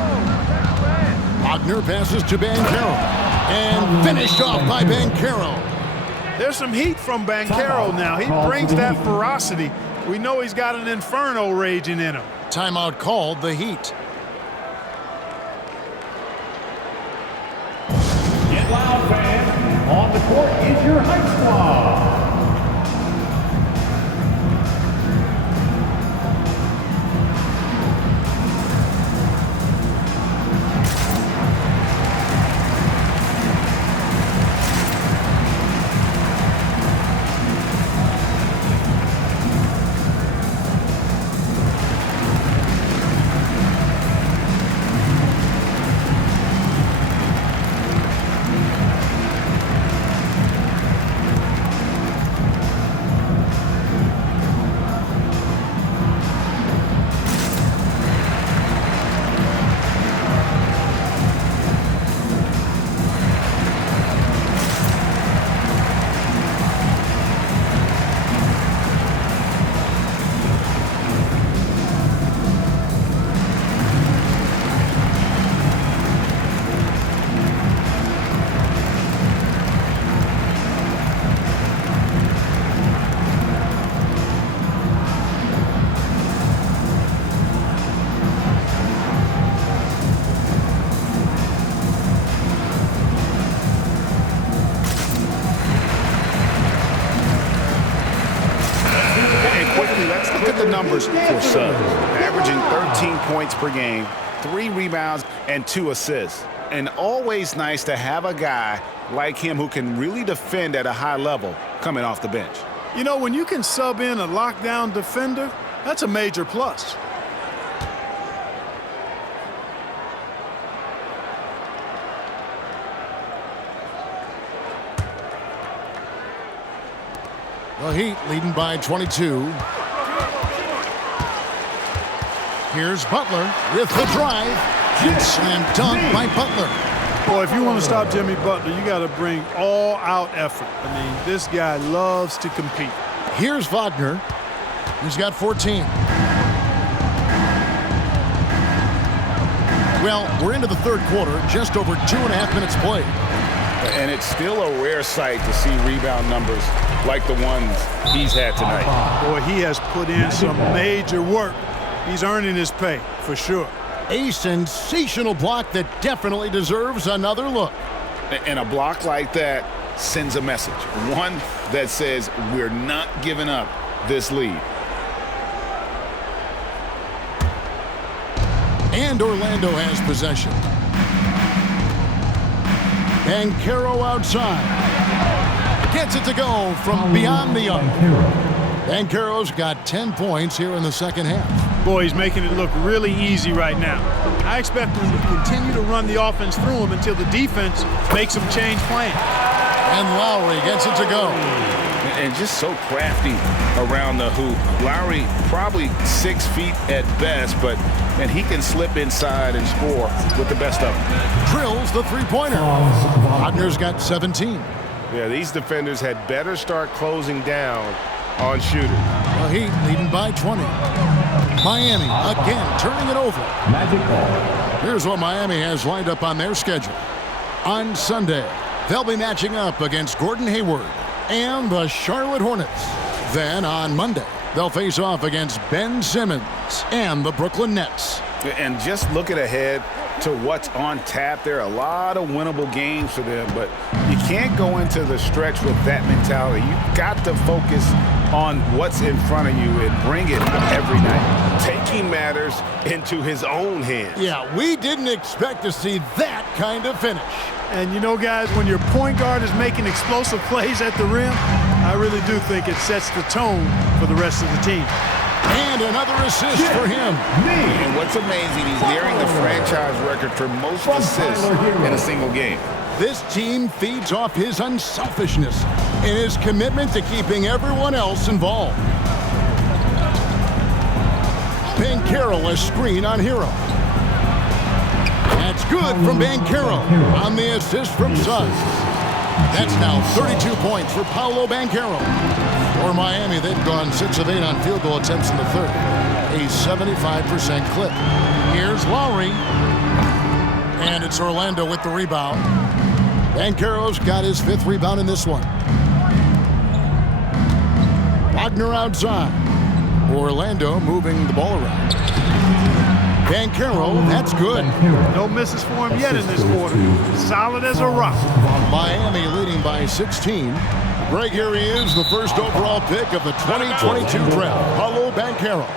Wagner passes to Banchero. And finished off by Banchero. There's some heat from Banchero now. He brings that ferocity. We know he's got an inferno raging in him. Timeout called, the Heat. Get loud, fans. On the court is your Hype Squad. let's look at the numbers for Suggs. Averaging 13 points per game, 3 rebounds, and 2 assists. And always nice to have a guy like him who can really defend at a high level coming off the bench. You know, when you can sub in a lockdown defender, that's a major plus. The Heat leading by 22. Here's Butler with the drive. And slam dunk by Butler. Boy, if you want to stop Jimmy Butler, you got to bring all-out effort. I mean, this guy loves to compete. Here's Wagner. He's got 14. Well, we're into the third quarter, just over 2.5 minutes played. And it's still a rare sight to see rebound numbers like the ones he's had tonight. Boy, he has put in some major work. He's earning his pay, for sure. A sensational block that definitely deserves another look. And a block like that sends a message. One that says we're not giving up this lead. And Orlando has possession. Banchero outside. Gets it to go from beyond the arc. Banchero's got 10 points here in the second half. Boy, he's making it look really easy right now. I expect him to continue to run the offense through him until the defense makes him change plans. And Lowry gets it to go. And just so crafty around the hoop. Lowry probably 6 feet at best, and he can slip inside and score with the best of them. Drills the three-pointer. Wagner's got 17. Yeah, these defenders had better start closing down on shooters. The Heat leading by 20. Miami again turning it over. Magic ball. Here's what Miami has lined up on their schedule. On Sunday, they'll be matching up against Gordon Hayward and the Charlotte Hornets. Then on Monday, they'll face off against Ben Simmons and the Brooklyn Nets. And just looking ahead to what's on tap, there are a lot of winnable games for them, but you can't go into the stretch with that mentality. You've got to focus on what's in front of you and bring it every night. Taking matters into his own hands. Yeah, we didn't expect to see that kind of finish. And you know, guys, when your point guard is making explosive plays at the rim, I really do think it sets the tone for the rest of the team. And another assist for him. And what's amazing, he's nearing the franchise record for most assists in a single game. This team feeds off his unselfishness and his commitment to keeping everyone else involved. Banchero a screen on Hero. That's good from Banchero on the assist from Suggs. That's now 32 points for Paolo Banchero. For Miami, they've gone 6 of 8 on field goal attempts in the third. A 75% clip. Here's Lowry. And it's Orlando with the rebound. Banchero's got his 5th rebound in this one. Wagner outside. Orlando moving the ball around. Banchero, that's good. No misses for him yet in this quarter. Solid as a rock. Miami leading by 16. Greg, here he is, the first overall pick of the 2022 draft, Paolo Banchero.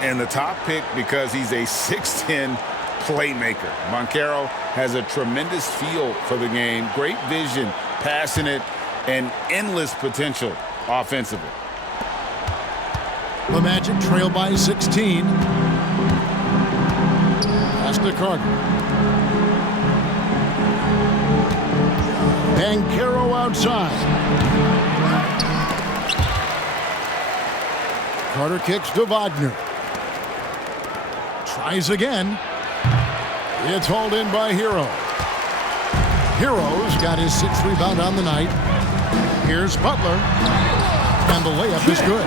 And the top pick because he's a 6'10" playmaker. Banchero has a tremendous feel for the game, great vision, passing it, and endless potential offensively. The Magic trail by 16. Pass to Carter. Banchero outside. Carter kicks to Wagner. Tries again. It's hauled in by Hero. Hero's got his 6th rebound on the night. Here's Butler. And the layup is good.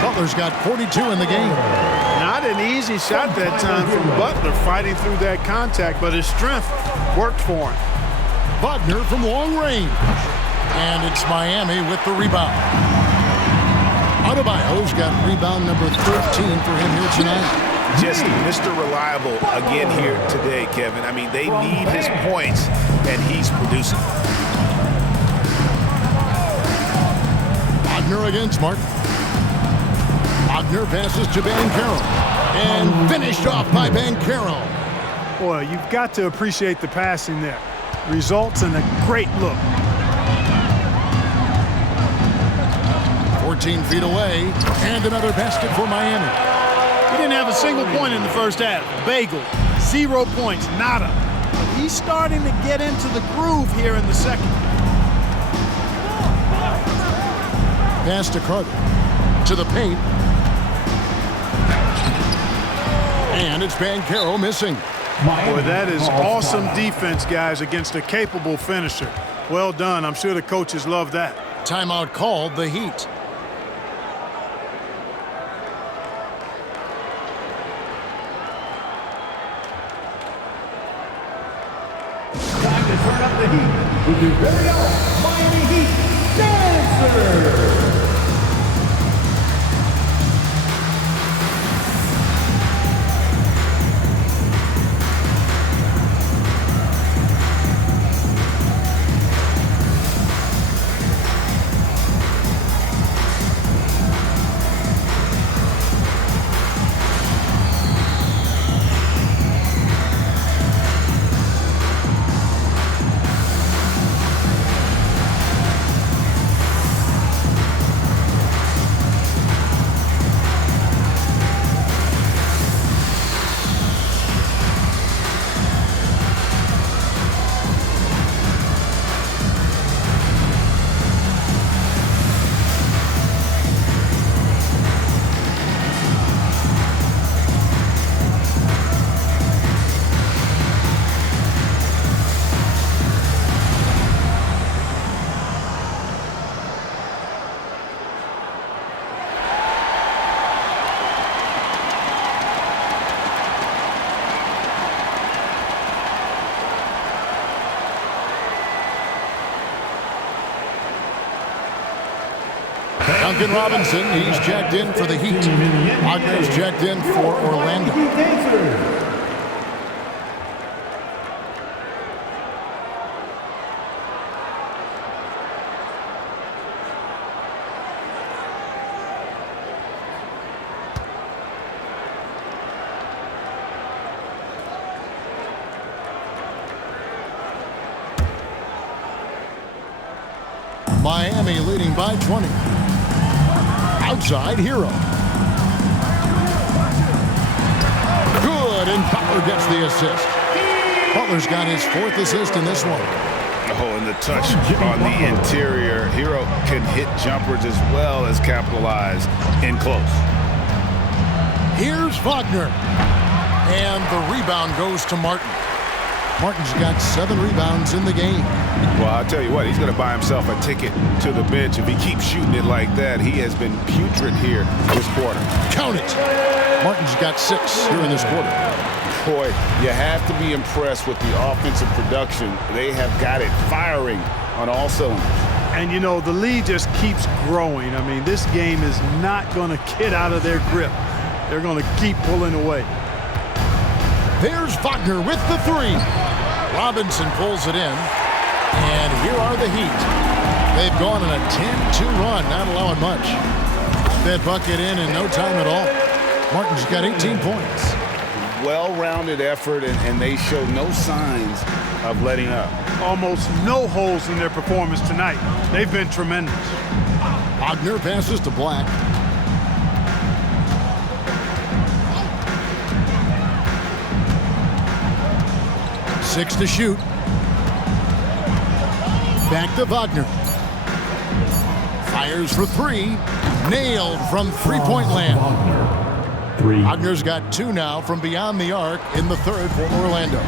Butler's got 42 in the game. Not an easy shot that time from Butler, fighting through that contact, but his strength worked for him. Wagner from long range. And it's Miami with the rebound. Adebayo's got rebound number 13 for him here tonight. Just Mr. Reliable again here today, Kevin. I mean, they need his points, and he's producing. Wagner against Martin. Wagner passes to Banchero. And finished off by Banchero. Boy, you've got to appreciate the passing there. Results in a great look. 14 feet away, and another basket for Miami. He didn't have a single point in the first half. Bagel, 0 points, nada. But he's starting to get into the groove here in the second. Pass to Carter. To the paint. And it's Banchero missing. Boy, that is awesome defense, guys, against a capable finisher. Well done. I'm sure the coaches love that. Timeout called, the Heat. Time to turn up the heat with your very own Miami Heat Dancer. Duncan Robinson, he's checked in for the Heat. Wagner's checked in for Orlando. Miami leading by 20. Outside, Hero. Good, and Butler gets the assist. Butler's got his 4th assist in this one. Oh, and the touch on the interior. Hero can hit jumpers as well as capitalize in close. Here's Wagner. And the rebound goes to Martin. Martin's got 7 rebounds in the game. Well, I'll tell you what, he's going to buy himself a ticket to the bench. If he keeps shooting it like that, he has been putrid here this quarter. Count it. Martin's got 6 here in this quarter. Boy, you have to be impressed with the offensive production. They have got it firing on all cylinders. And, you know, the lead just keeps growing. I mean, this game is not going to get out of their grip. They're going to keep pulling away. There's Wagner with the 3. Robinson pulls it in. And here are the Heat. They've gone on a 10-2 run, not allowing much. That bucket in no time at all. Martin's got 18 points. Well-rounded effort, and they show no signs of letting up. Almost no holes in their performance tonight. They've been tremendous. Wagner passes to Black. Six to shoot. Back to Wagner. Fires for 3. Nailed from three-point land. Wagner's got 2 now from beyond the arc in the 3rd for Orlando.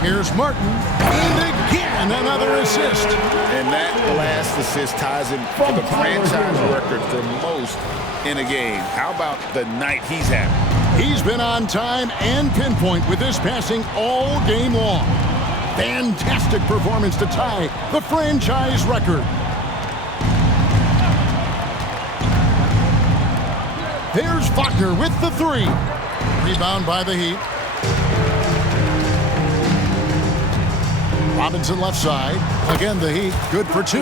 Here's Martin. And again, another assist. And that last assist ties him for the franchise record for most in a game. How about the night he's having? He's been on time and pinpoint with this passing all game long. Fantastic performance to tie the franchise record. There's Wagner with the 3. Rebound by the Heat. Robinson left side. Again, the Heat good for 2.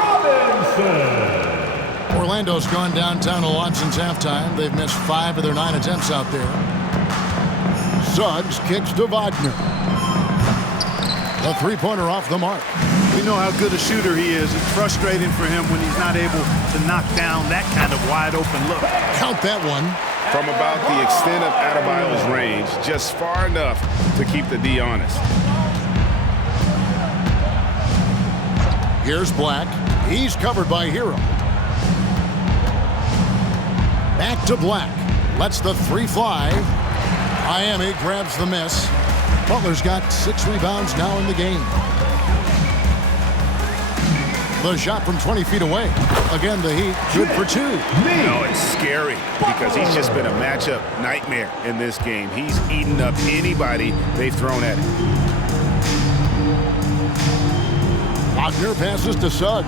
Robinson. Orlando's gone downtown to Watson's halftime. They've missed 5 of their 9 attempts out there. Suggs kicks to Wagner. The three-pointer off the mark. We know how good a shooter he is. It's frustrating for him when he's not able to knock down that kind of wide-open look. Count that one. From about the extent of Adebayo's range, just far enough to keep the D honest. Here's Black. He's covered by Hero. Back to Black. Lets the 3 fly. Miami grabs the miss. Butler's got 6 rebounds now in the game. The shot from 20 feet away. Again, the Heat good for 2. No, it's scary because he's just been a matchup nightmare in this game. He's eaten up anybody they've thrown at him. Wagner passes to Suggs.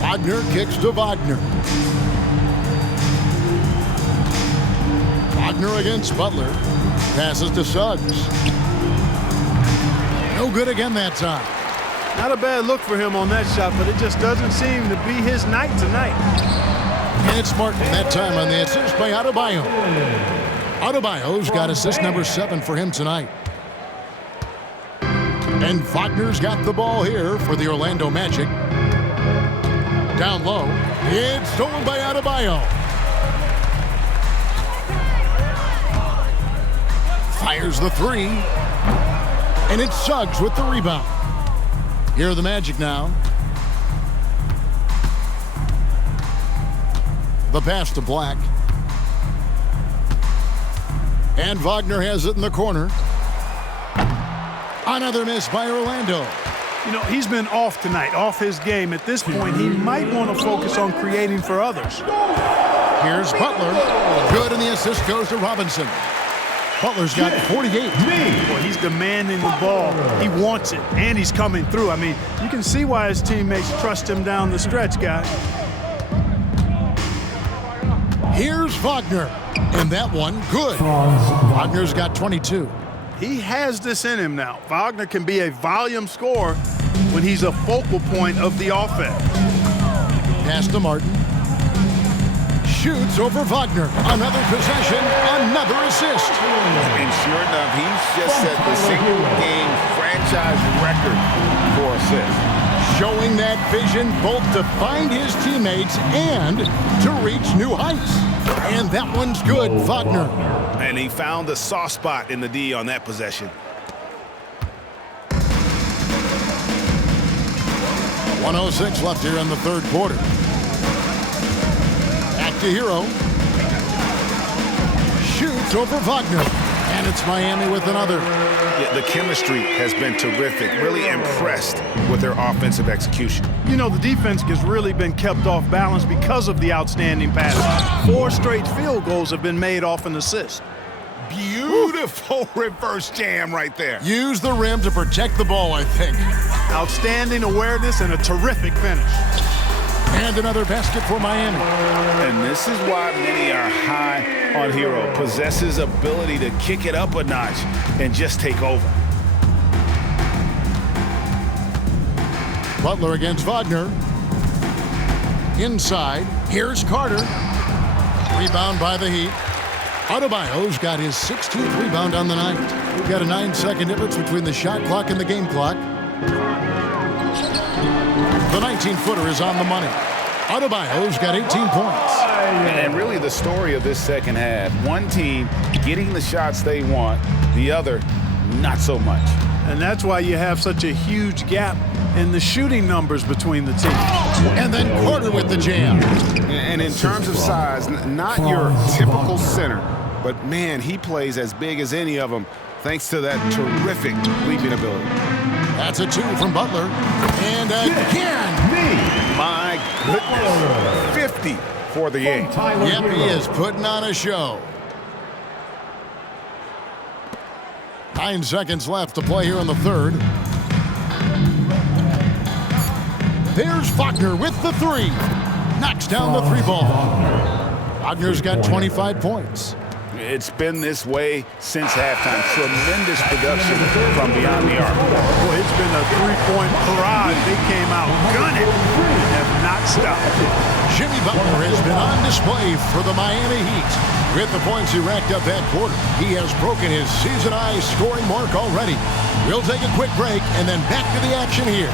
Wagner kicks to Wagner. Wagner against Butler. Passes to Suggs. No good again that time. Not a bad look for him on that shot, but it just doesn't seem to be his night tonight. And it's Martin that time on the assist by Adebayo. Adebayo's got assist number 7 for him tonight. And Wagner's got the ball here for the Orlando Magic. Down low. It's stolen by Adebayo. Fires the 3. And it's Suggs with the rebound. Here are the Magic now. The pass to Black. And Wagner has it in the corner. Another miss by Orlando. You know, he's been off tonight, off his game. At this point, he might want to focus on creating for others. Here's Butler. Good, and the assist goes to Robinson. Butler's got 48. Boy, he's demanding the ball. He wants it, and he's coming through. I mean, you can see why his teammates trust him down the stretch, guys. Here's Wagner. And that one, good. Wagner's got 22. He has this in him now. Wagner can be a volume scorer when he's a focal point of the offense. Pass to Martin. Shoots over Wagner. Another possession, another assist. And sure enough, he's just set the single-game franchise record for assists. Showing that vision both to find his teammates and to reach new heights. And that one's good, Wagner. And he found the soft spot in the D on that possession. 1:06 left here in the third quarter. Back to Hero. Shoots over Wagner. And it's Miami with another. Yeah, the chemistry has been terrific. Really impressed with their offensive execution. You know, the defense has really been kept off balance because of the outstanding pass. 4 straight field goals have been made off an assist. Beautiful reverse jam right there. Use the rim to protect the ball, I think. Outstanding awareness and a terrific finish. And another basket for Miami. And this is why many are high on Hero. Possesses ability to kick it up a notch and just take over. Butler against Wagner. Inside. Here's Carter. Rebound by the Heat. Adebayo's got his 16th rebound on the night. We've got a 9-second difference between the shot clock and the game clock. The 19-footer is on the money. Adebayo's got 18 points. And really the story of this second half, one team getting the shots they want, the other not so much. And that's why you have such a huge gap in the shooting numbers between the teams. And then Carter with the jam. And in terms of size, not your typical center, but man, he plays as big as any of them thanks to that terrific leaping ability. That's a 2 from Butler. And again. My goodness. 50 for the game. Yep, he is putting on a show. 9 seconds left to play here in the third. There's Wagner with the 3. Knocks down the 3 ball. Wagner's got 25 points. It's been this way since halftime. Tremendous production from beyond the arc. Boy, it's been a 3-point parade. They came out gunning and have not Last play for the Miami Heat. With the points he racked up that quarter, he has broken his season-high scoring mark already. We'll take a quick break and then back to the action here.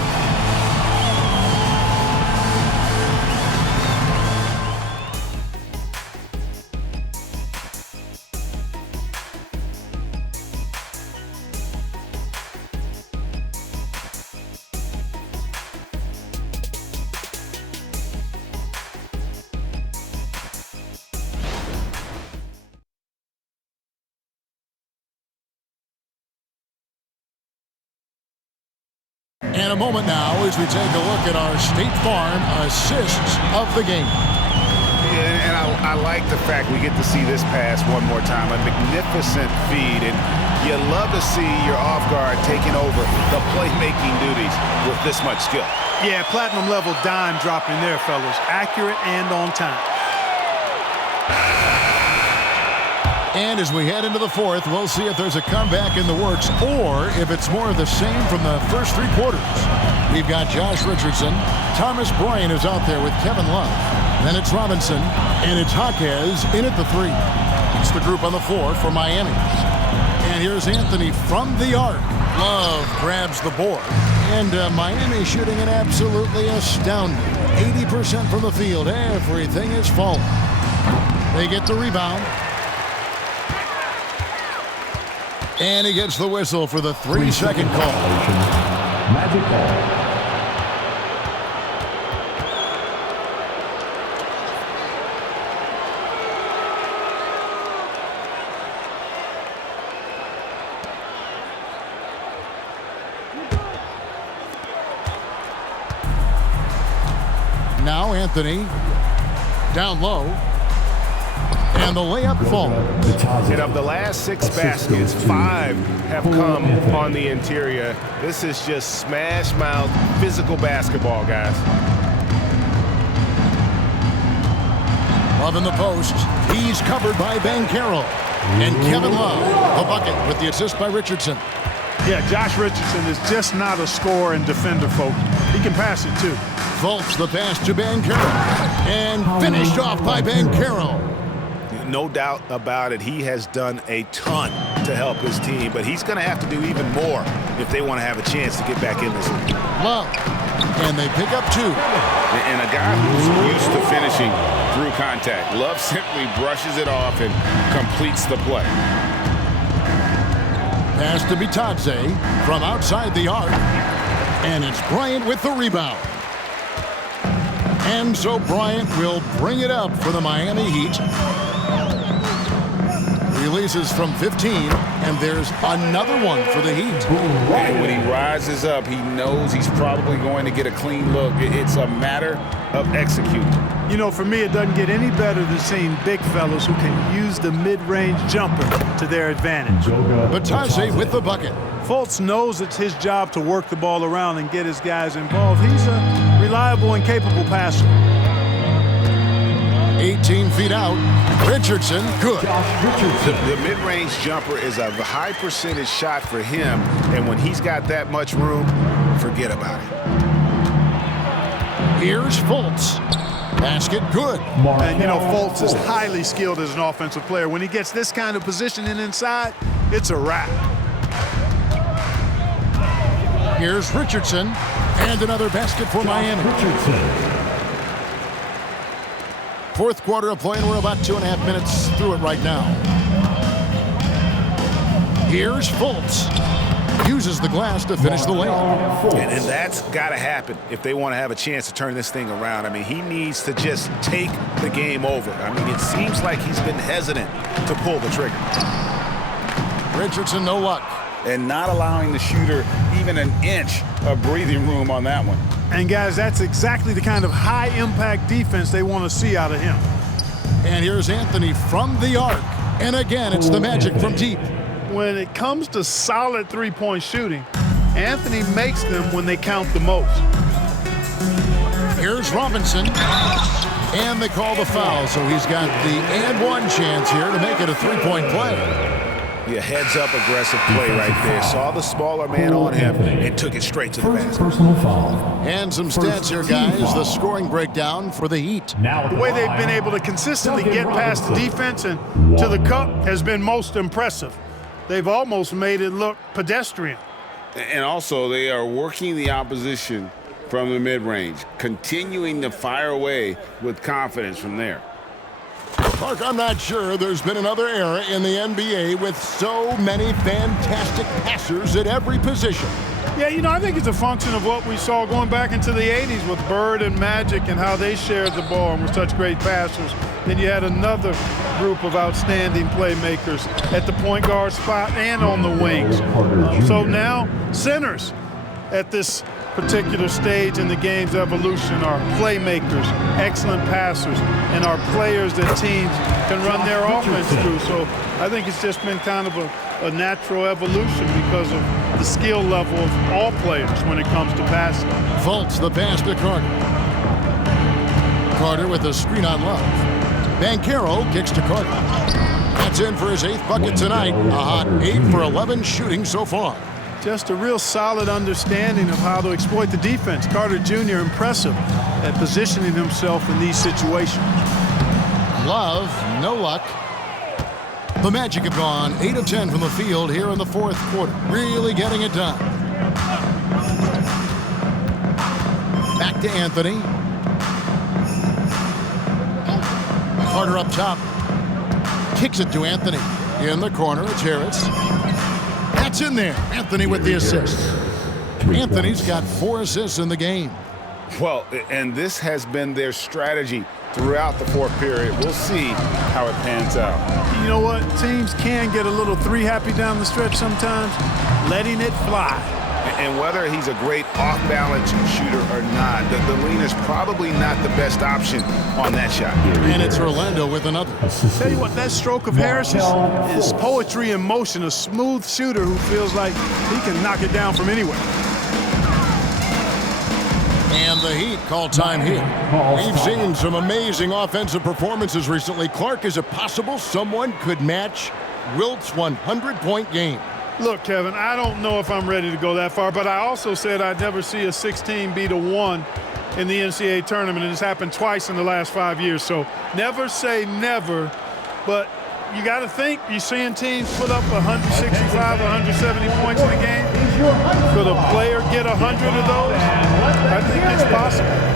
And a moment now as we take a look at our State Farm assists of the game. Yeah, and I like the fact we get to see this pass one more time. A magnificent feed, and you love to see your off guard taking over the playmaking duties with this much skill. Yeah, platinum level dime dropping there, fellas. Accurate and on time. And as we head into the fourth, we'll see if there's a comeback in the works or if it's more of the same from the first three quarters. We've got Josh Richardson. Thomas Bryant is out there with Kevin Love. Then it's Robinson, and it's Jaquez in at the three. It's the group on the floor for Miami. And here's Anthony from the arc. Love grabs the board. And Miami shooting an absolutely astounding 80% from the field. Everything is falling. They get the rebound. And he gets the whistle for the 3-second call. Magic ball. Now Anthony down low. And the layup falls. And of the last 6 baskets, 5 have come on the interior. This is just smash mouth physical basketball, guys. Love in the post. He's covered by Banchero. And Kevin Love, the bucket with the assist by Richardson. Yeah, Josh Richardson is just not a scorer and defender, folks. He can pass it, too. Fultz the pass to Banchero. And finished off by Banchero. No doubt about it, he has done a ton to help his team, but he's going to have to do even more if they want to have a chance to get back in this league. Love, and they pick up 2. And a guy who's used to finishing through contact. Love simply brushes it off and completes the play. Pass to Bitadze from outside the arc, and it's Bryant with the rebound. And so Bryant will bring it up for the Miami Heat. Releases from 15, and there's another one for the Heat. And when he rises up, he knows he's probably going to get a clean look. It's a matter of executing. You know, for me, it doesn't get any better than seeing big fellas who can use the mid-range jumper to their advantage. Bitadze with the bucket. Fultz knows it's his job to work the ball around and get his guys involved. He's a reliable and capable passer. 18 feet out. Richardson, good. The mid-range jumper is a high percentage shot for him, and when he's got that much room, forget about it. Here's Fultz. Basket good. And, you know, Fultz is highly skilled as an offensive player. When he gets this kind of positioning inside, it's a wrap. Here's Richardson, and another basket for Miami. Richardson. Fourth quarter of play, and we're about 2.5 minutes through it right now. Here's Fultz. Uses the glass to finish the layup. And that's got to happen if they want to have a chance to turn this thing around. I mean, he needs to just take the game over. I mean, it seems like he's been hesitant to pull the trigger. Richardson, no luck. And not allowing the shooter even an inch of breathing room on that one. And, guys, that's exactly the kind of high-impact defense they want to see out of him. And here's Anthony from the arc. And again, it's the Magic from deep. When it comes to solid three-point shooting, Anthony makes them when they count the most. Here's Robinson. And they call the foul, so he's got the and one chance here to make it a three-point play. Yeah, heads-up aggressive play right there. Saw the smaller man on him and took it straight to the basket. Personal foul. And some stats here, guys. The scoring breakdown for the Heat. The way they've been able to consistently get past the defense and to the cup has been most impressive. They've almost made it look pedestrian. And also, they are working the opposition from the mid-range, continuing to fire away with confidence from there. Mark, I'm not sure there's been another era in the NBA with so many fantastic passers at every position. Yeah, you know, I think it's a function of what we saw going back into the 80s with Bird and Magic and how they shared the ball and were such great passers. Then you had another group of outstanding playmakers at the point guard spot and on the wings. So now centers at this particular stage in the game's evolution are playmakers, excellent passers, and are players that teams can run their offense through. So I think it's just been kind of a natural evolution because of the skill level of all players when it comes to passing. Fultz, the pass to Carter. Carter with a screen on Love. Banchero kicks to Carter. That's in for his 8th bucket tonight. A hot 8 for 11 shooting so far. Just a real solid understanding of how to exploit the defense. Carter Jr. impressive at positioning himself in these situations. Love, no luck. The Magic have gone 8 of 10 from the field here in the 4th quarter. Really getting it done. Back to Anthony. Carter up top. Kicks it to Anthony. In the corner, it's Harris. That's in there. Anthony with the assist. Anthony's got 4 assists in the game. Well, and this has been their strategy throughout the 4th period. We'll see how it pans out. You know what? Teams can get a little 3-happy down the stretch sometimes, letting it fly. And whether he's a great off-balance shooter or not, the lean is probably not the best option on that shot. And it's Orlando with another. Tell you what, that stroke of Harris is poetry in motion, a smooth shooter who feels like he can knock it down from anywhere. And the Heat call time here. We've seen some amazing offensive performances recently. Clark, is it possible someone could match Wilt's 100-point game? Look, Kevin, I don't know if I'm ready to go that far, but I also said I'd never see a 16 beat a 1 in the NCAA tournament, and it's happened twice in the last 5 years. So never say never, but you got to think you're seeing teams put up 165, 170 points in a game. Could a player get 100 of those? I think it's possible.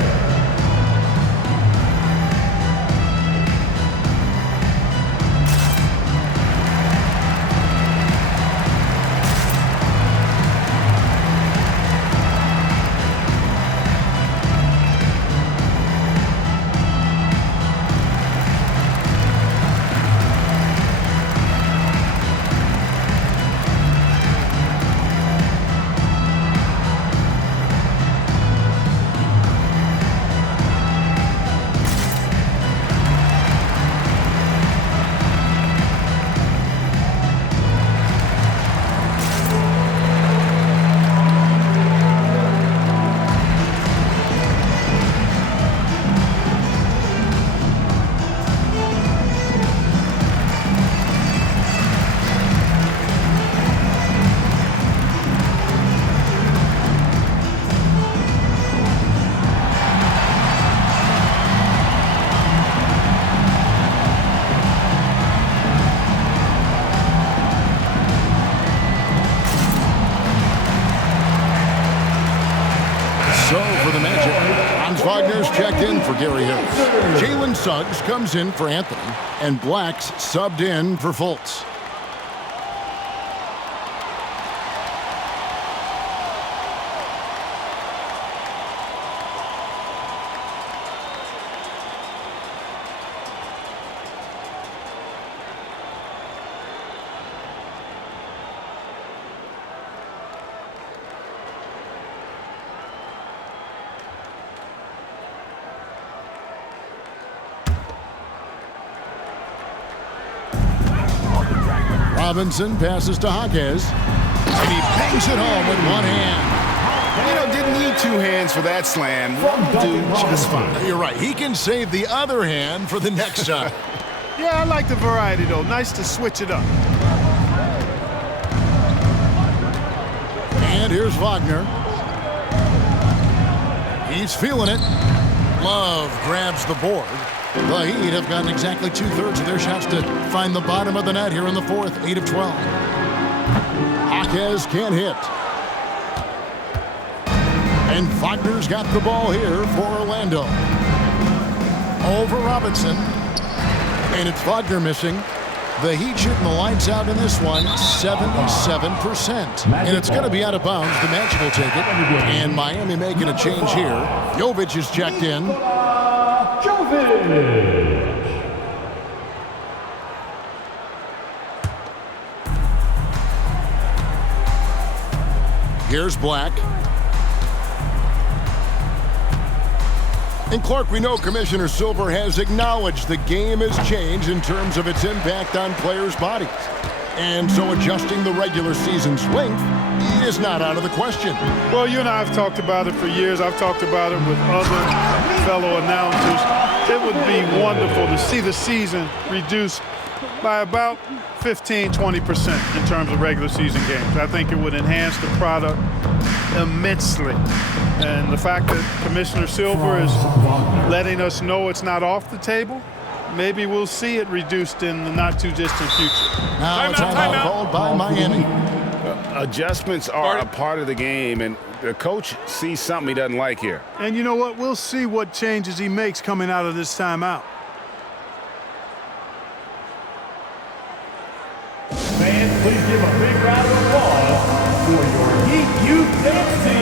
Wagner's checked in for Gary Harris. Jalen Suggs comes in for Anthony, and Black's subbed in for Fultz. Robinson passes to Jaquez, and he bangs it home with one hand. You know, didn't need 2 hands for that slam. One dude just fine. You're right. He can save the other hand for the next shot. Yeah, I like the variety, though. Nice to switch it up. here's Wagner. He's feeling it. Love grabs the board. The Heat have gotten exactly 2/3 of their shots to find the bottom of the net here in the fourth, 8 of 12. Jaquez can't hit. And Wagner's got the ball here for Orlando. Over Robinson. And it's Wagner missing. The Heat shooting the lights out in this one, 77%. And it's going to be out of bounds. The Magic will take it. And Miami making a change here. Jovic is checked in. Here's Black. And Clark, we know Commissioner Silver has acknowledged the game has changed in terms of its impact on players' bodies. And so adjusting the regular season's length is not out of the question. Well, you and I have talked about it for years. I've talked about it with other fellow announcers. It would be wonderful to see the season reduced by about 15-20% in terms of regular season games. I think it would enhance the product immensely. And the fact that Commissioner Silver is letting us know it's not off the table, maybe we'll see it reduced in the not-too-distant future. Now a timeout called by Miami. Adjustments are a part of the game, and the coach sees something he doesn't like here. And you know what? We'll see what changes he makes coming out of this timeout. Fans, please give a big round of applause for your Heat Youth Dance Team.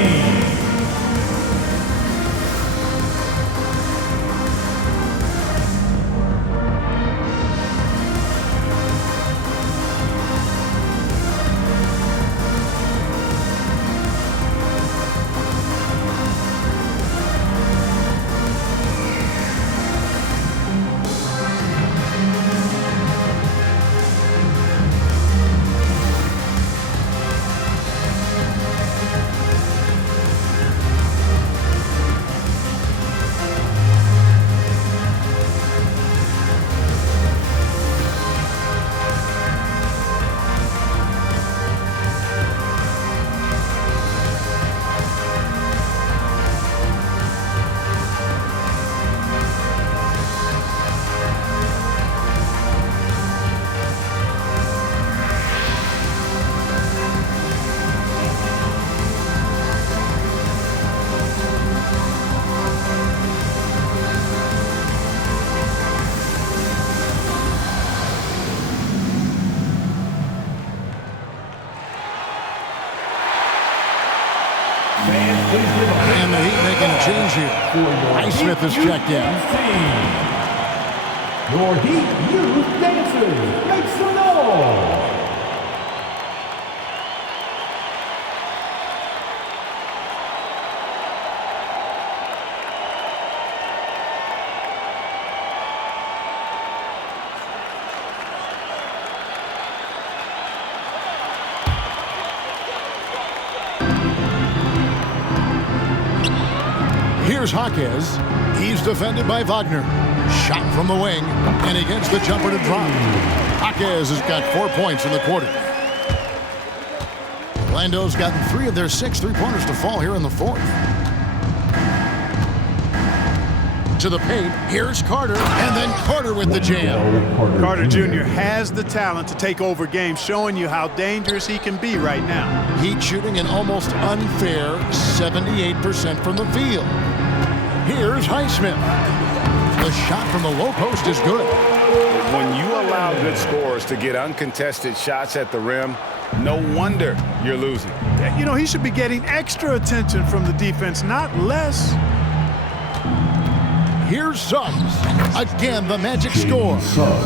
And the Heat making a change here. Highsmith is checked in. Your Heat Youth Dancers, make some noise! Here's Jaquez. He's defended by Wagner. Shot from the wing, and he gets the jumper to drop. Jaquez has got 4 points in the quarter. Orlando's gotten 3 of their 6 three-pointers to fall here in the fourth. To the paint, here's Carter, and then Carter with the jam. Carter Jr. has the talent to take over games, showing you how dangerous he can be right now. Heat shooting an almost unfair 78% from the field. Here's Highsmith. The shot from the low post is good. When you allow good scorers to get uncontested shots at the rim, no wonder you're losing. You know, he should be getting extra attention from the defense, not less. Here's Suggs. Again, the Magic score.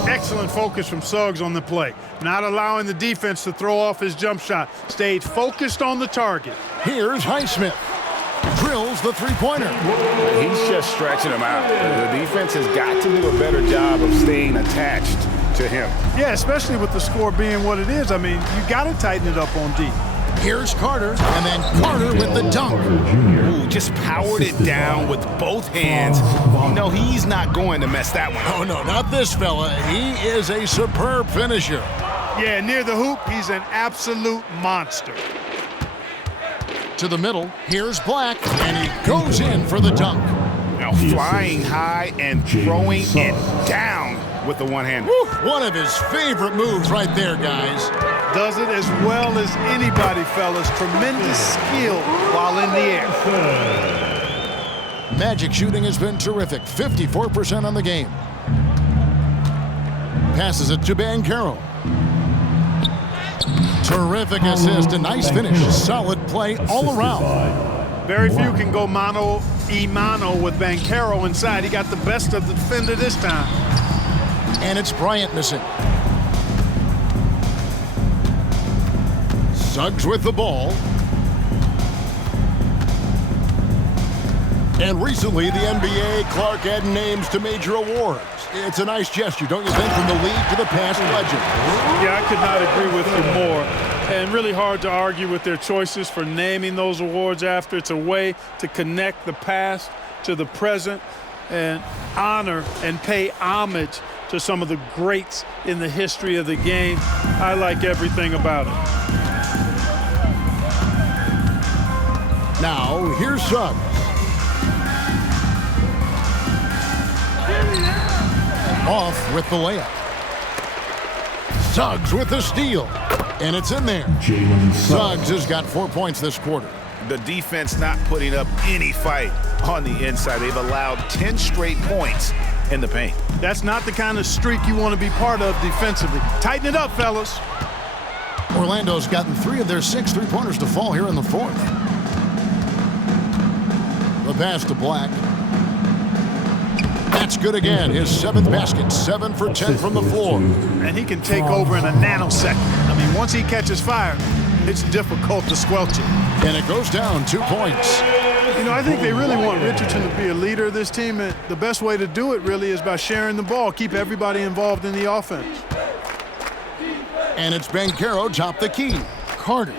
Excellent focus from Suggs on the play. Not allowing the defense to throw off his jump shot. Stayed focused on the target. Here's Highsmith. Drills the three-pointer. He's just stretching him out. The defense has got to do a better job of staying attached to him. Yeah, especially with the score being what it is. I mean, you got to tighten it up on D. Here's Carter, and then Carter with the dunk. Ooh, just powered it down with both hands. You know, he's not going to mess that one up. Oh, no, not this fella. He is a superb finisher. Yeah, near the hoop, he's an absolute monster. To the middle. Here's Black, and he goes in for the dunk. Now flying high and throwing it down with the one hand. One of his favorite moves right there, guys. Does it as well as anybody, fellas. Tremendous skill while in the air. Magic shooting has been terrific. 54% on the game. Passes it to Banchero. Terrific assist, a nice finish. Solid play all around. Very few can go mano-a-mano with Banchero inside. He got the best of the defender this time. And it's Bryant missing. Suggs with the ball. And recently, the NBA, Clark added names to major awards. It's a nice gesture, don't you think, from the league to the past legend? Yeah, I could not agree with you more. And really hard to argue with their choices for naming those awards after. It's a way to connect the past to the present and honor and pay homage to some of the greats in the history of the game. I like everything about it. Now, here's Suggs. Off with the layup. Suggs with the steal. And it's in there. Suggs has got 4 points this quarter. The defense not putting up any fight on the inside. They've allowed 10 straight points in the paint. That's not the kind of streak you want to be part of defensively. Tighten it up, fellas. Orlando's gotten 3 of their 6 three-pointers to fall here in the fourth. The pass to Black. That's good again. His 7th basket. 7 for 10 from the floor. And he can take over in a nanosecond. I mean, once he catches fire, it's difficult to squelch it. And it goes down 2 points. You know, I think they really want Richardson to be a leader of this team. And the best way to do it really is by sharing the ball. Keep everybody involved in the offense. And it's Banchero top the key. Carter.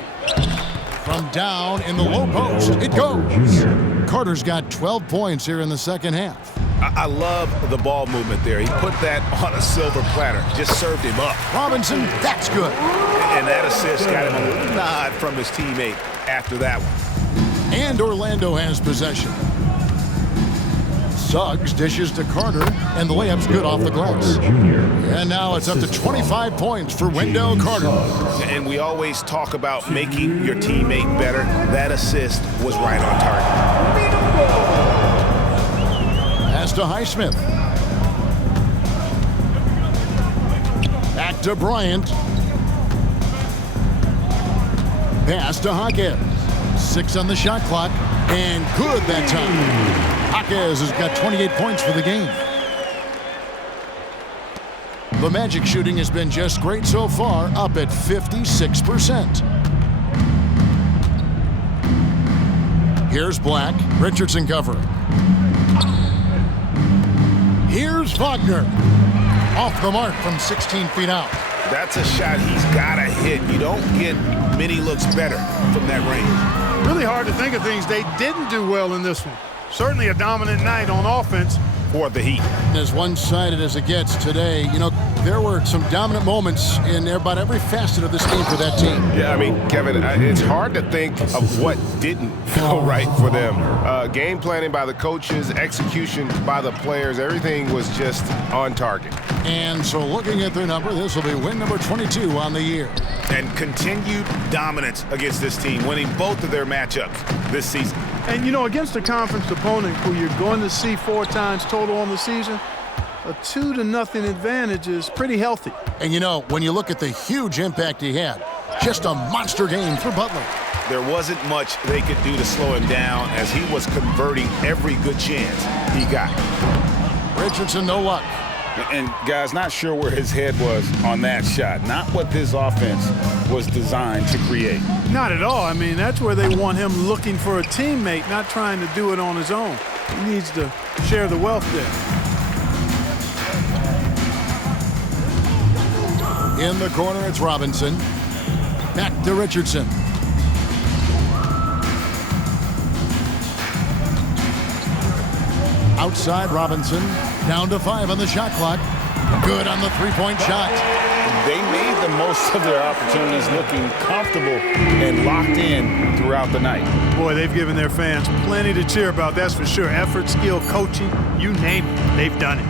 From down in the low post. It goes. Carter's got 12 points here in the second half. I love the ball movement there. He put that on a silver platter. Just served him up. Robinson, that's good. And that assist got him a little nod from his teammate after that one. And Orlando has possession. Suggs dishes to Carter, and the layup's good off the glass. And now it's up to 25 points for Wendell Carter. And we always talk about making your teammate better. That assist was right on target. Pass to Highsmith. Back to Bryant. Pass to Jaquez. 6 on the shot clock, and good that time. Jaquez has got 28 points for the game. The Magic shooting has been just great so far, up at 56%. Here's Black. Richardson covering. Here's Wagner. Off the mark from 16 feet out. That's a shot he's got to hit. You don't get many looks better from that range. Really hard to think of things they didn't do well in this one. Certainly a dominant night on offense. For the Heat. As one-sided as it gets today, you know, there were some dominant moments in about every facet of this game for that team. Yeah, I mean, Kevin, it's hard to think of what didn't go right for them. Game planning by the coaches, execution by the players, everything was just on target. And so looking at their number, this will be win number 22 on the year. And continued dominance against this team, winning both of their matchups this season. And, you know, against a conference opponent who you're going to see 4 times total on the season, a 2-0 advantage is pretty healthy. And, you know, when you look at the huge impact he had, just a monster game for Butler. There wasn't much they could do to slow him down as he was converting every good chance he got. Richardson, no luck. And, guys, not sure where his head was on that shot. Not what this offense was designed to create. Not at all. I mean, that's where they want him looking for a teammate, not trying to do it on his own. He needs to share the wealth there. In the corner, it's Robinson. Back to Richardson. Outside Robinson. Down to 5 on the shot clock. Good on the three-point shot. They made the most of their opportunities, looking comfortable and locked in throughout the night. Boy, they've given their fans plenty to cheer about, that's for sure. Effort, skill, coaching, you name it, they've done it.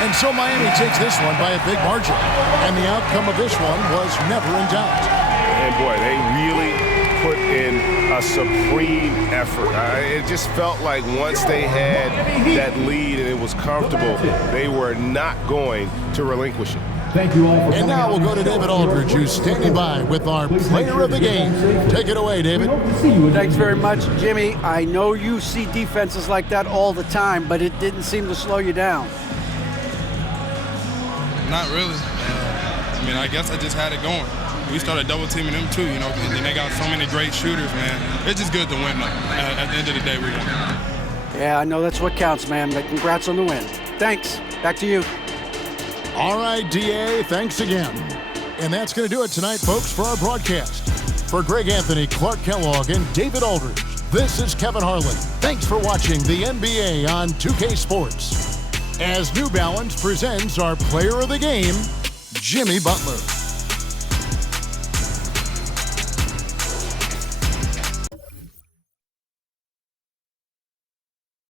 And so Miami takes this one by a big margin. And the outcome of this one was never in doubt. And boy, they really put in a supreme effort. It just felt like once they had that lead and it was comfortable, they were not going to relinquish it. Thank you all for And now we'll go to David Aldridge, who's standing by with our player of the game. Take it away, David. Thanks very much, Jimmy. I know you see defenses like that all the time, but it didn't seem to slow you down. Not really. I mean, I guess I just had it going. We started double teaming them too, you know, and they got so many great shooters, man. It's just good to win, though. At the end of the day, we won. Yeah, I know that's what counts, man, but congrats on the win. Thanks. Back to you. All right, DA, thanks again. And that's going to do it tonight, folks, for our broadcast. For Greg Anthony, Clark Kellogg, and David Aldridge, this is Kevin Harlan. Thanks for watching the NBA on 2K Sports. As New Balance presents our player of the game, Jimmy Butler.